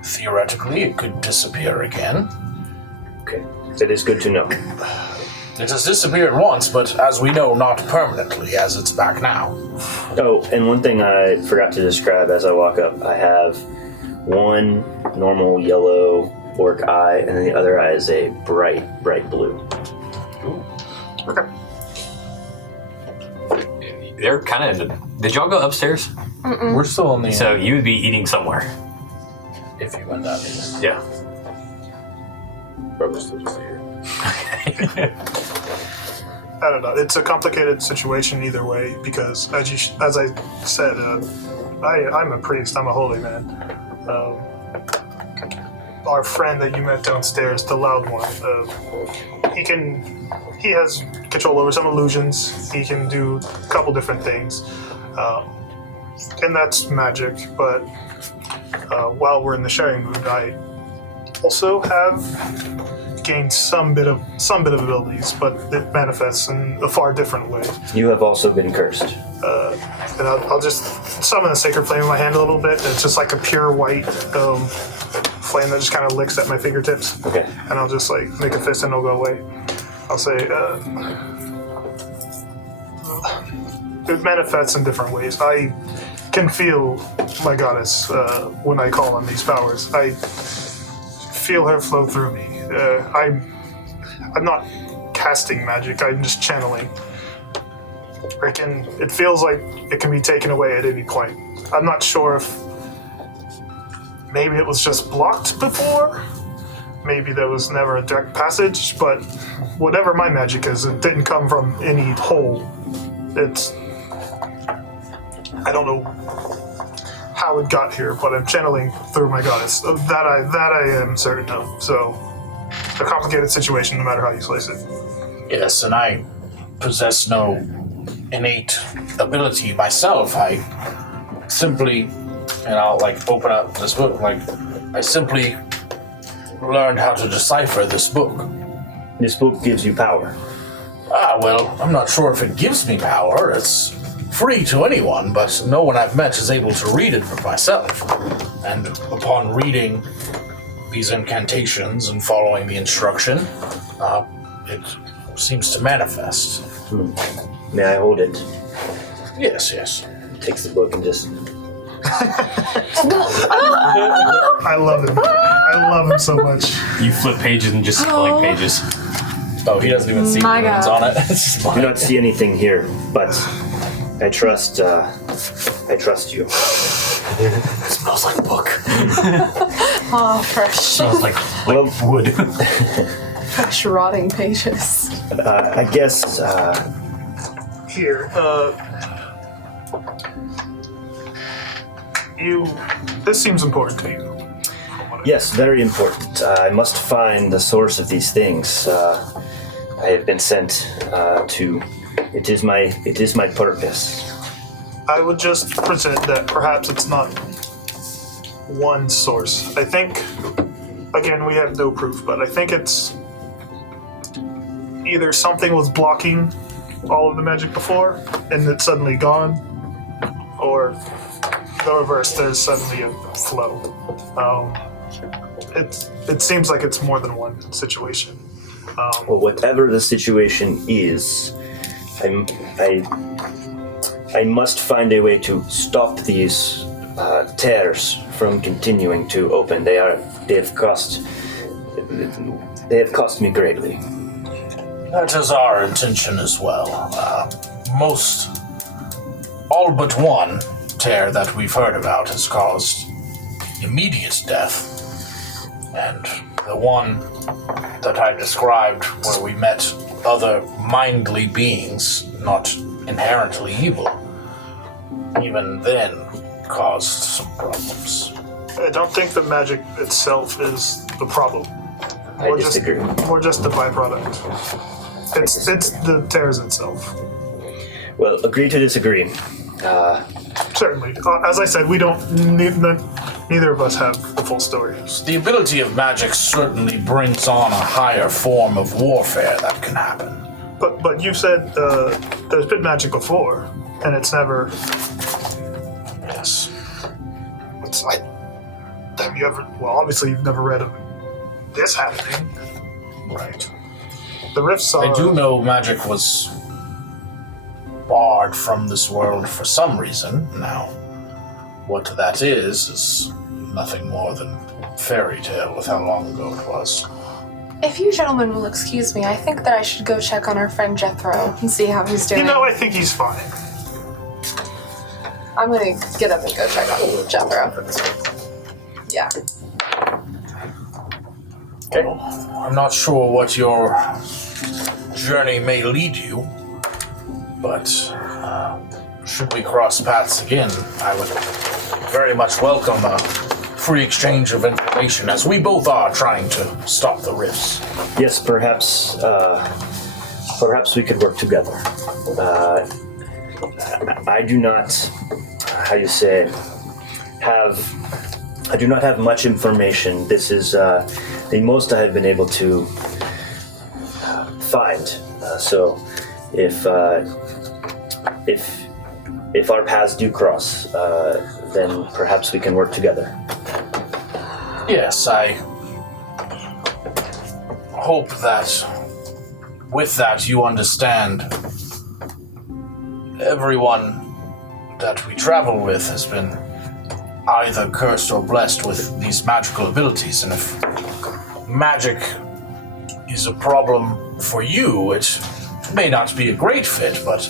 theoretically it could disappear again. Okay, that is good to know. It has disappeared once, but as we know, not permanently, as it's back now. Oh, and one thing I forgot to describe as I walk up, I have one normal yellow orc eye, and then the other eye is a bright blue. Ooh. Okay. They're kind of in the... Did y'all go upstairs? We're still on the. So you would be eating somewhere. If you went that way. Yeah. Probably still just here. I don't know. It's a complicated situation either way because, as I said, I'm a priest. I'm a holy man. Our friend that you met downstairs, the loud one, he has control over some illusions. He can do a couple different things, and that's magic. But while we're in the sharing mood, I also have gained some bit of abilities, but it manifests in a far different way. You have also been cursed. And I'll just summon the sacred flame in my hand a little bit. It's just like a pure white flame that just kind of licks at my fingertips. Okay. And I'll just like make a fist and it'll go away. I'll say, it manifests in different ways. I can feel my goddess when I call on these powers. I feel her flow through me. I'm not casting magic, I'm just channeling. It feels like it can be taken away at any point. I'm not sure if maybe it was just blocked before. Maybe there was never a direct passage, but whatever my magic is, it didn't come from any hole. I don't know how it got here, but I'm channeling through my goddess. That I am certain of. So, a complicated situation no matter how you slice it. Yes, and I possess no innate ability myself. I simply, and I'll like open up this book, I simply learned how to decipher this book. This book gives you power. Well, I'm not sure if it gives me power. It's free to anyone, but no one I've met is able to read it for myself. And upon reading these incantations and following the instruction, it seems to manifest. May I hold it? Yes. Takes the book and just... I love him. I love him so much. You flip pages and just blank pages. Oh, he doesn't even see the My words God. on it. It's just I do not see anything here, but I trust you. It smells like a book. Oh, fresh. Smells like wood. Fresh rotting pages. I guess Here, this seems important to you. yes, very important. I must find the source of these things. I have been sent to. It is my purpose. I would just present that perhaps it's not one source. I think, again, we have no proof, but I think it's either something was blocking all of the magic before and it's suddenly gone, or the reverse, there's suddenly a flow. It seems like it's more than one situation. Well, whatever the situation is, I must find a way to stop these tears from continuing to open. They have cost me greatly. That is our intention as well. All but one tear that we've heard about has caused immediate death. And the one that I described where we met other mindly beings, not inherently evil, even then caused some problems. I don't think the magic itself is the problem. I disagree. We're just the byproduct. It's the tears itself. Well, agree to disagree. Certainly. As I said, we don't need neither of us have the full story. The ability of magic certainly brings on a higher form of warfare that can happen. But you said there's been magic before, and it's never. Yes. Have you ever? Well, obviously you've never read of this happening. Right. The rifts are. I do know magic was barred from this world for some reason. Now, what that is nothing more than fairy tale with how long ago it was. If you gentlemen will excuse me, I think that I should go check on our friend Jethro and see how he's doing. You know, I think he's fine. I'm gonna get up and go check on Jethro. Yeah. Okay. I'm not sure what your journey may lead you, but should we cross paths again, I would very much welcome a free exchange of information, as we both are trying to stop the rifts. Yes, perhaps we could work together. I do not, I do not have much information. This is the most I have been able to find. So if our paths do cross, then perhaps we can work together. Yes, I hope that with that you understand everyone that we travel with has been either cursed or blessed with these magical abilities, and if magic is a problem for you, it may not be a great fit, but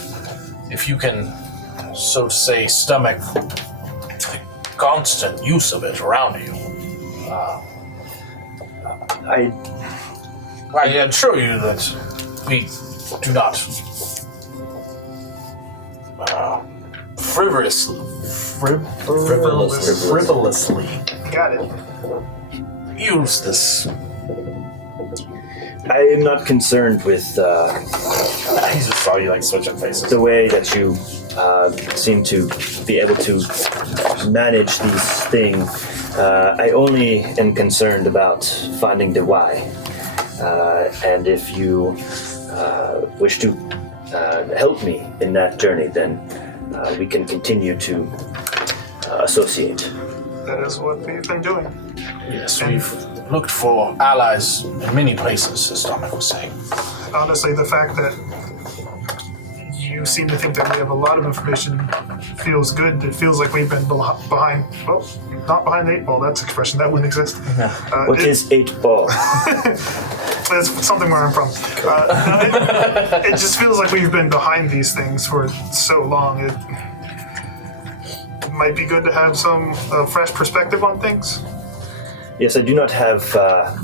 if you can, so to say, stomach the constant use of it around you, I assure you that we do not frivolously Got it. use this. I am not concerned with I just saw you like switching faces. the way that you seem to be able to manage these things. I only am concerned about finding the why. And if you wish to help me in that journey, then we can continue to associate. That is what we've been doing. Yes, we've looked for allies in many places, as Dominic was saying. Honestly, the fact that you seem to think that we have a lot of information feels good. It feels like we've been behind, well, not behind the 8 ball. That's an expression that wouldn't exist. What is 8 ball? It's something where I'm from. It just feels like we've been behind these things for so long. It might be good to have some fresh perspective on things. Yes, I do not have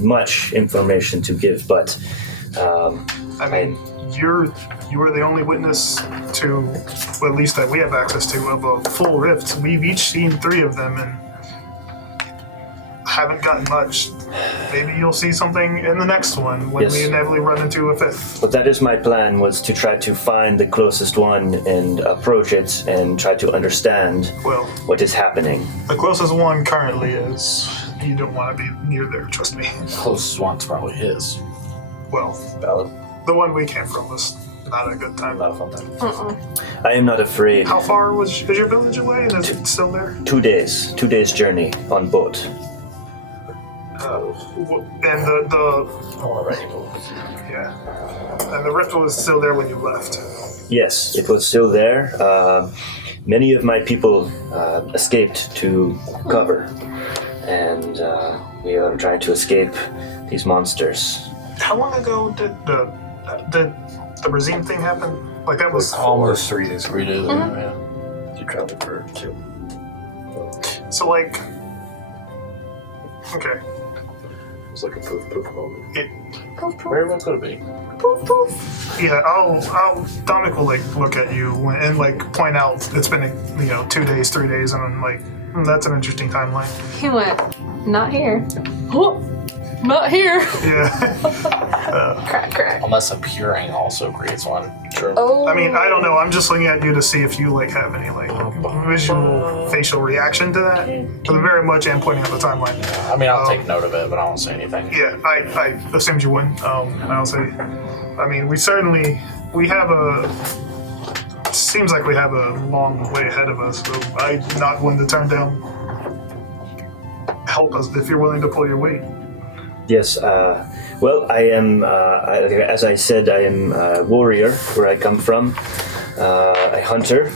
much information to give, but I mean, you are the only witness to, well, at least that we have access to, of a full rift. We've each seen 3 of them and haven't gotten much. Maybe you'll see something in the next one when Yes. we inevitably run into a 5th. But that is my plan, was to try to find the closest one and approach it and try to understand Well, what is happening. the closest one currently is, you don't want to be near there, trust me. Closest one's probably his. Well, Valid. the one we came from was not a good time. Not a fun thing. I am not afraid. How far is your village away, and is it still there? 2 days. 2 days journey on boat. And and the rift was still there when you left. Yes, it was still there. Many of my people escaped to cover, and we are trying to escape these monsters. How long ago did the Razim thing happen? Like that was Almost 3 days. 3 days ago, yeah. You traveled for 2. so like. Okay. It's like a poof moment. Where would it be? Yeah, I'll Dominic will like look at you and like point out it's been 2 days, 3 days, and I'm like, that's an interesting timeline. He went, not here. Oh, not here. Yeah. Crack, crack. Unless appearing also creates one. Sure. Oh. I mean, I don't know. I'm just looking at you to see if you like have any like visual facial reaction to that. But I very much am pointing out the timeline. I mean, I'll take note of it, but I won't say anything. Yeah, I assumed you wouldn't. I'll say, I mean, we have seems like we have a long way ahead of us, so I'm not one to turn down. Help us if you're willing to pull your weight. Yes, well, I am, as I said, I am a warrior where I come from, a hunter,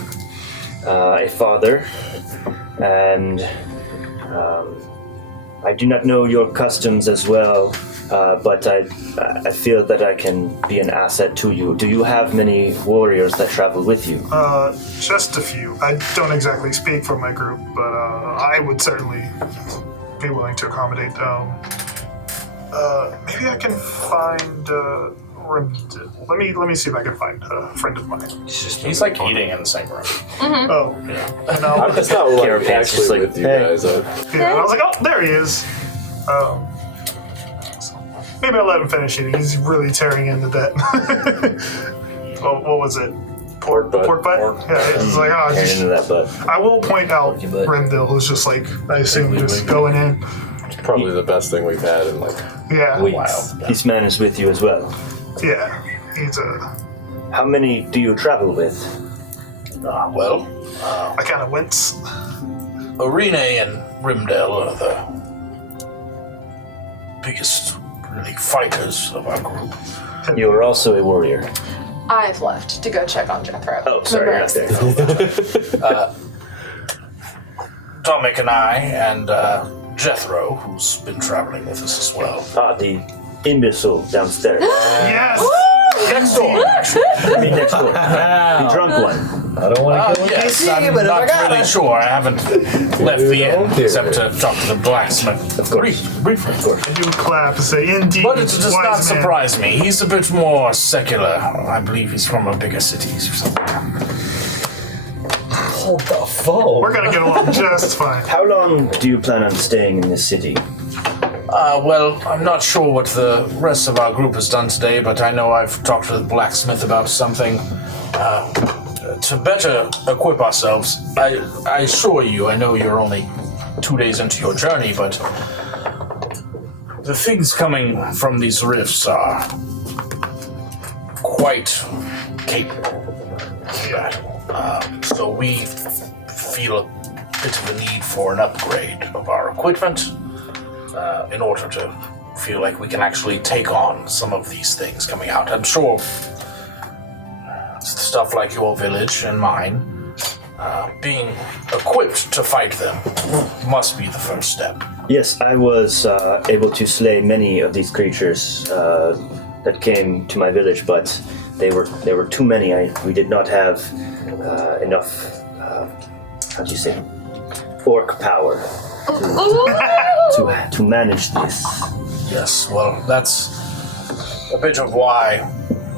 a father, and I do not know your customs as well, but I feel that I can be an asset to you. Do you have many warriors that travel with you? Just a few. I don't exactly speak for my group, but I would certainly be willing to accommodate. Maybe I can find let me see if I can find a friend of mine. He's like eating in the same room. Oh, yeah. And I'll, It's not like Carapace, actually just like, with you hey. guys. yeah, and I was like, oh, there he is. So maybe I'll let him finish eating. He's really tearing into that. Well, what was it? Pork butt? Yeah, it's like, oh, Tearing into that butt. I will point out butt. Remdil, who's just like, I assume, just going in. It's probably the best thing we've had in like. Yeah, This man is with you as well. yeah. He's How many do you travel with? Well, I kind of wince. Arena and Rimdale are the biggest, really, fighters of our group. You are also a warrior. I've left to go check on Jethro. Oh, sorry, Remember I not said- there. Dominic and I and Jethro, who's been traveling with us as well. Ah, the imbecile downstairs. Yes! Next door. I mean, next door. The drunk one. I don't want to kill Yes, KC, I'm but if I not got really it. sure. I haven't left the inn here. except to talk to the blacksmith. Of course. Briefly. And you would clap and say, indeed, But it does wise not man. surprise me. He's a bit more secular. I believe he's from a bigger city or something. Hold the phone. We're gonna get along just fine. How long do you plan on staying in this city? Well, I'm not sure what the rest of our group has done today, but I know I've talked to the blacksmith about something to better equip ourselves. I assure you, I know you're only 2 days into your journey, but the things coming from these rifts are quite capable of battle. So we feel a bit of a need for an upgrade of our equipment. In order to feel like we can actually take on some of these things coming out. I'm sure stuff like your village and mine, being equipped to fight them must be the first step. Yes, I was able to slay many of these creatures that came to my village, but they were too many. We did not have enough. How do you say? Orc power to manage this. Yes, well, that's a bit of why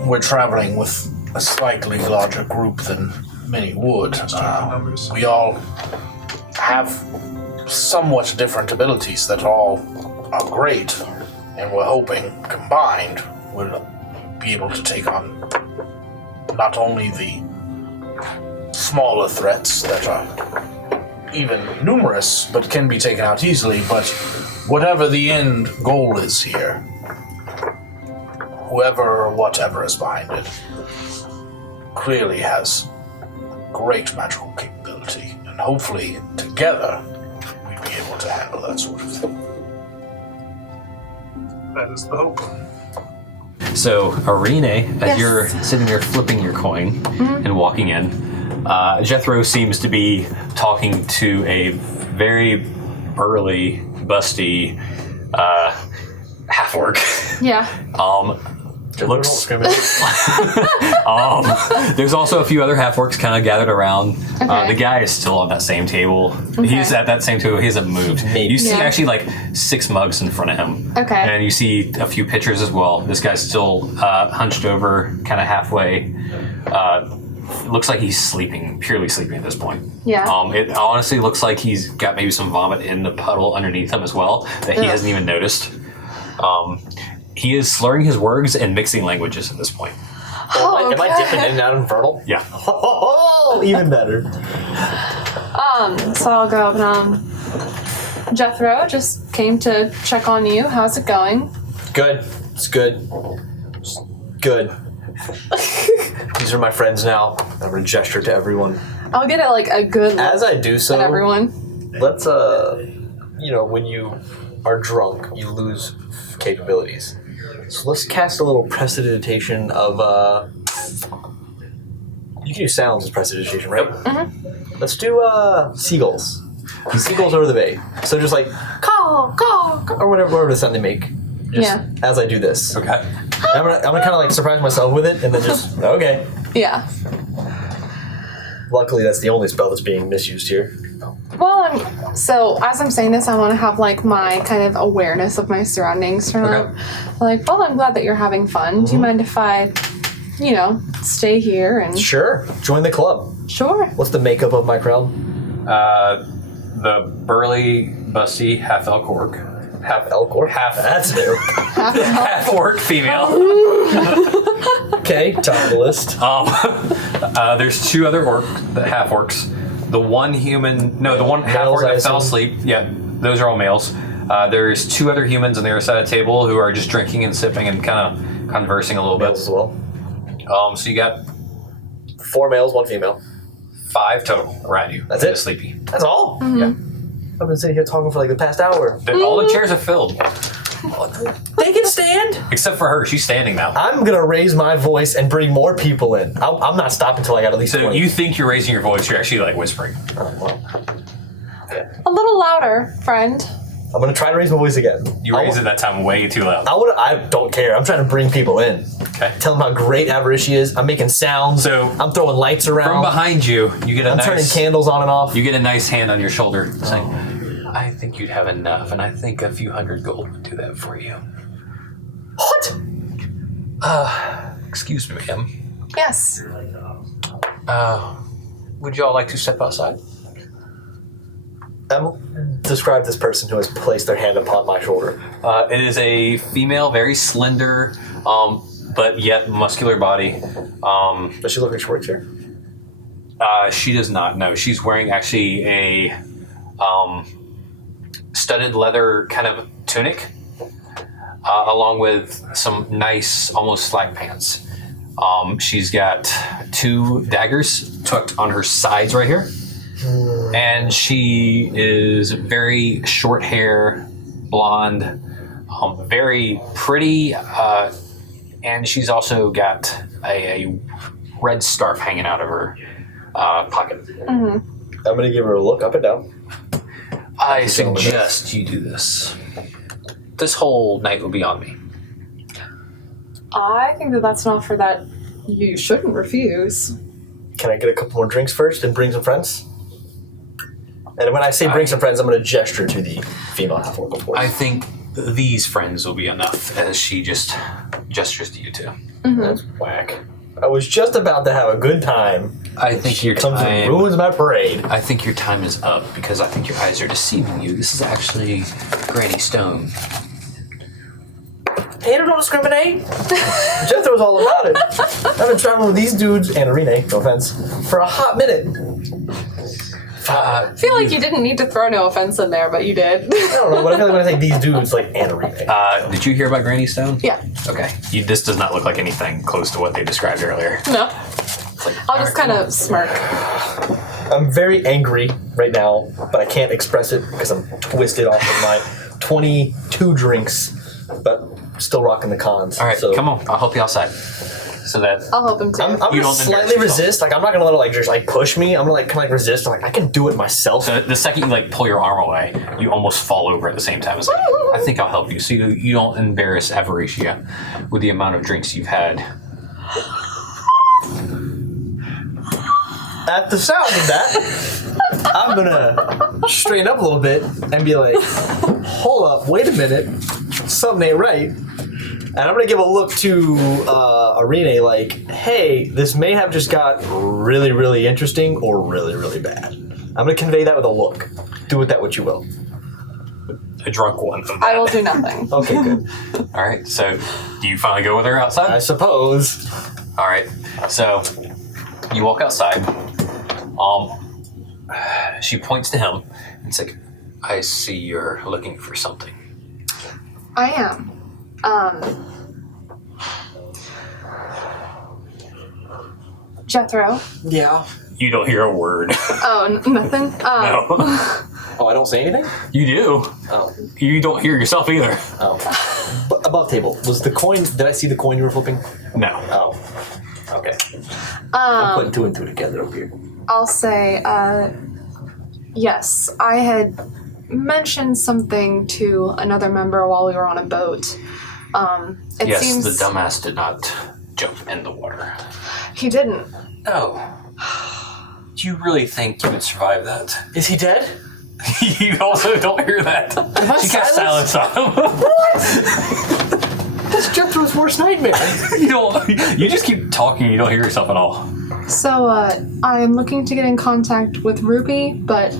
we're traveling with a slightly larger group than many would. We all have somewhat different abilities that all are great, and we're hoping combined we'll be able to take on not only the smaller threats that are even numerous but can be taken out easily, but whatever the end goal is here, whoever or whatever is behind it clearly has great magical capability, and hopefully together we'd be able to handle that sort of thing. That is the hope. So, Arene, as Yes. you're sitting there flipping your coin and walking in, Jethro seems to be talking to a very burly, busty half-orc. Yeah. Looks. There's also a few other half-orcs kind of gathered around. Okay. The guy is still on that same table. He's at that same table. He hasn't moved. You see Yeah. actually like 6 mugs in front of him. Okay. And you see a few pitchers as well. This guy's still hunched over, kind of halfway. Looks like he's sleeping, purely sleeping at this point. Yeah. It honestly looks like he's got maybe some vomit in the puddle underneath him as well that he Ugh. hasn't even noticed. He is slurring his words and mixing languages at this point. Oh, Am I dipping in and out of Infernal? Yeah. Oh, even better. So I'll go up and Jethro just came to check on you. How's it going? Good. It's good. It's good. These are my friends now. I'm gonna gesture to everyone. I'll get a good look As I do so, at everyone. let's when you are drunk, you lose capabilities. So let's cast a little prestidigitation of you can use sounds as prestidigitation, right? Mm-hmm. Let's do seagulls. Seagulls over the bay. So just like caw, caw, caw, or whatever the sound they make. Just as I do this. Okay. I'm gonna kind of like surprise myself with it, and then just okay. Yeah. Luckily, that's the only spell that's being misused here. Well, so as I'm saying this, I want to have my kind of awareness of my surroundings turn up. I'm glad that you're having fun. Do you mind if I, stay here and? Sure. Join the club. Sure. What's the makeup of my crowd? The burly, busty, half elk orc. Half elk orc? That's new. Half orc female. Okay, top of the list. There's 2 other half orcs. The one human, no, the one half orc that fell asleep. Yeah, those are all males. There's 2 other humans on the other side of the table who are just drinking and sipping and kind of conversing a little bit. Males as well. So you got 4 males, 1 female. 5 total around you. That's it? Sleepy. That's all? Mm-hmm. Yeah. I've been sitting here talking for the past hour. All the chairs are filled. They can stand? Except for her. She's standing now. I'm going to raise my voice and bring more people in. I'm not stopping until I got at least 20. You think you're raising your voice, you're actually whispering. Oh, well. A little louder, friend. I'm going to try to raise my voice again. You raised it that time way too loud. I don't care. I'm trying to bring people in. Okay. Tell them how great Avarice she is. I'm making sounds. So I'm throwing lights around. From behind you, you get I'm turning candles on and off. You get a nice hand on your shoulder saying, I think you'd have enough, and I think a few hundred gold would do that for you. What? Excuse me, ma'am. Yes. Would you all like to step outside? Describe this person who has placed their hand upon my shoulder. It is a female, very slender, but yet muscular body. Does she look like she works here? She does not. No, she's wearing actually a studded leather kind of tunic, along with some nice, almost slack pants. She's got 2 daggers tucked on her sides right here. And she is very short hair, blonde, very pretty, and she's also got a red scarf hanging out of her pocket. Mm-hmm. I'm going to give her a look up and down. I suggest you do this. This whole night will be on me. I think that's an offer that you shouldn't refuse. Can I get a couple more drinks first and bring some friends? And when I say bring some friends, I'm going to gesture to the female half-orc, of course. I think these friends will be enough, as she just gestures to you two. Mm-hmm. That's whack. I was just about to have a good time. I think your Comes and ruins my parade. I think your time is up because I think your eyes are deceiving you. This is actually Granny Stone. Hater don't discriminate. Jethro's all about it. I've been traveling with these dudes and Irene, no offense, for a hot minute. I feel like you didn't need to throw no offense in there, but you did. I don't know, but I feel like when I say these dudes, like and Irene. Did you hear about Granny Stone? Yeah. Okay. This does not look like anything close to what they described earlier. No. I'll just kind of smirk. I'm very angry right now, but I can't express it because I'm twisted off of my 22 drinks, but still rocking the cons. All right, so. come on. I'll help you outside. So that I'll help him too. I'm You gonna don't slightly embarrass yourself. resist. Like I'm not gonna let it just push me. I'm gonna kind of resist. I'm like I can do it myself. So the second you pull your arm away, you almost fall over at the same time. It's like, I think I'll help you. So you don't embarrass Avaricia with the amount of drinks you've had. At the sound of that, I'm gonna straighten up a little bit and be like, hold up, wait a minute, something ain't right. And I'm gonna give a look to Irene like, hey, this may have just got really, really interesting or really, really bad. I'm gonna convey that with a look. Do with that what you will. A drunk one. I will do nothing. Okay, good. All right. So do you finally go with her outside? I suppose. All right. So you walk outside. she points to him and it's like, I see you're looking for something. I am. Jethro. Yeah. You don't hear a word. Oh, nothing? No. Oh, I don't say anything? You do. Oh. You don't hear yourself either. Oh. But above table, was the coin, did I see the coin you were flipping? No. Oh. Okay. I'm putting two and two together up here. I'll say, yes, I had mentioned something to another member while we were on a boat. It Yes, seems the dumbass did not jump in the water. he didn't. No. Do you really think you would survive that? Is he dead? You also don't hear that. She cast silence on him. That's Jethro's worst nightmare. You just keep talking, you don't hear yourself at all. So, I'm looking to get in contact with Ruby, but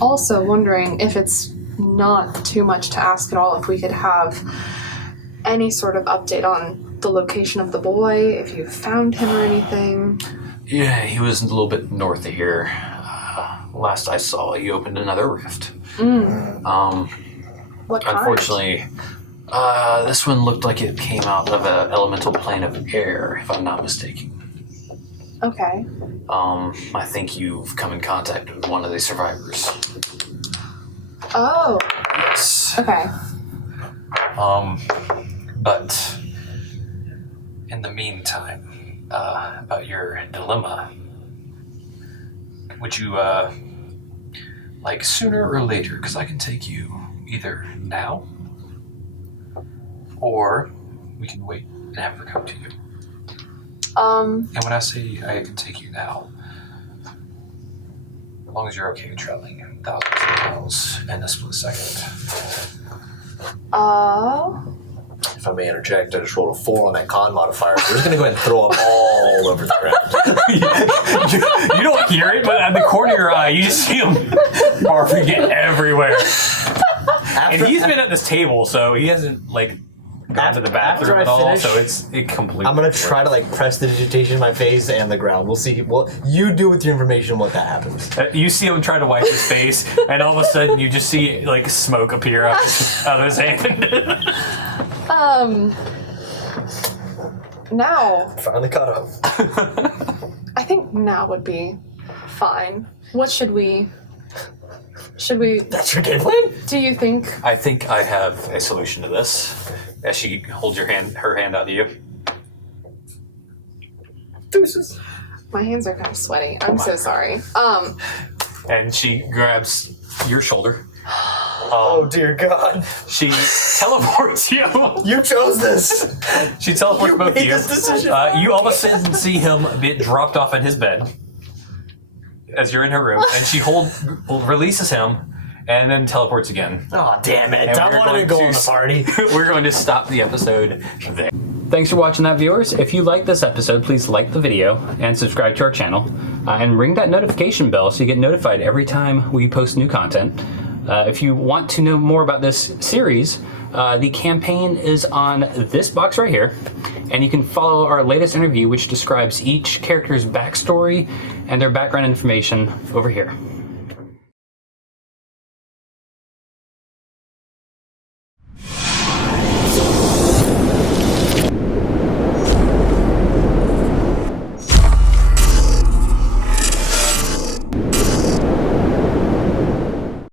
also wondering if it's not too much to ask at all if we could have any sort of update on the location of the boy, if you found him or anything. Yeah, he was a little bit north of here. Last I saw, he opened another rift. What kind? Unfortunately, this one looked like it came out of an elemental plane of air, if I'm not mistaken. Okay. I think you've come in contact with one of the survivors. Oh, Yes. okay. But in the meantime, about your dilemma, would you like sooner or later? Because I can take you either now, or we can wait and have her come to you. And when I say I can take you now, as long as you're okay with traveling thousands of miles in a split second. If I may interject, I just rolled a 4 on that con modifier. We're just going to go ahead and throw them all over the ground. You don't hear it, but at the corner of your eye, you just see him barfing it everywhere. And he's been at this table, so he hasn't gone to the bathroom at all. So it completely. I'm going to try to press the digitation in my face and the ground. We'll see. Well, you do with your information what that happens. You see him trying to wipe his face, and all of a sudden you just see smoke appear out of his hand. Now, Finally caught up. I think now would be fine. What should we... That's your game plan? Do you think... I think I have a solution to this. As she holds her hand out to you. Deuces. My hands are kind of sweaty. I'm so sorry. And she grabs your shoulder. Oh dear God. She teleports you. You chose this. She teleports You both of made you. this decision. You all of a sudden see him get dropped off in his bed as you're in her room, and she releases him and then teleports again. Oh damn it! And I we're wanted going to go to on the party. We're going to stop the episode there. Thanks for watching that, viewers. If you like this episode, please like the video and subscribe to our channel. And ring that notification bell so you get notified every time we post new content. If you want to know more about this series, the campaign is on this box right here. And you can follow our latest interview, which describes each character's backstory and their background information over here.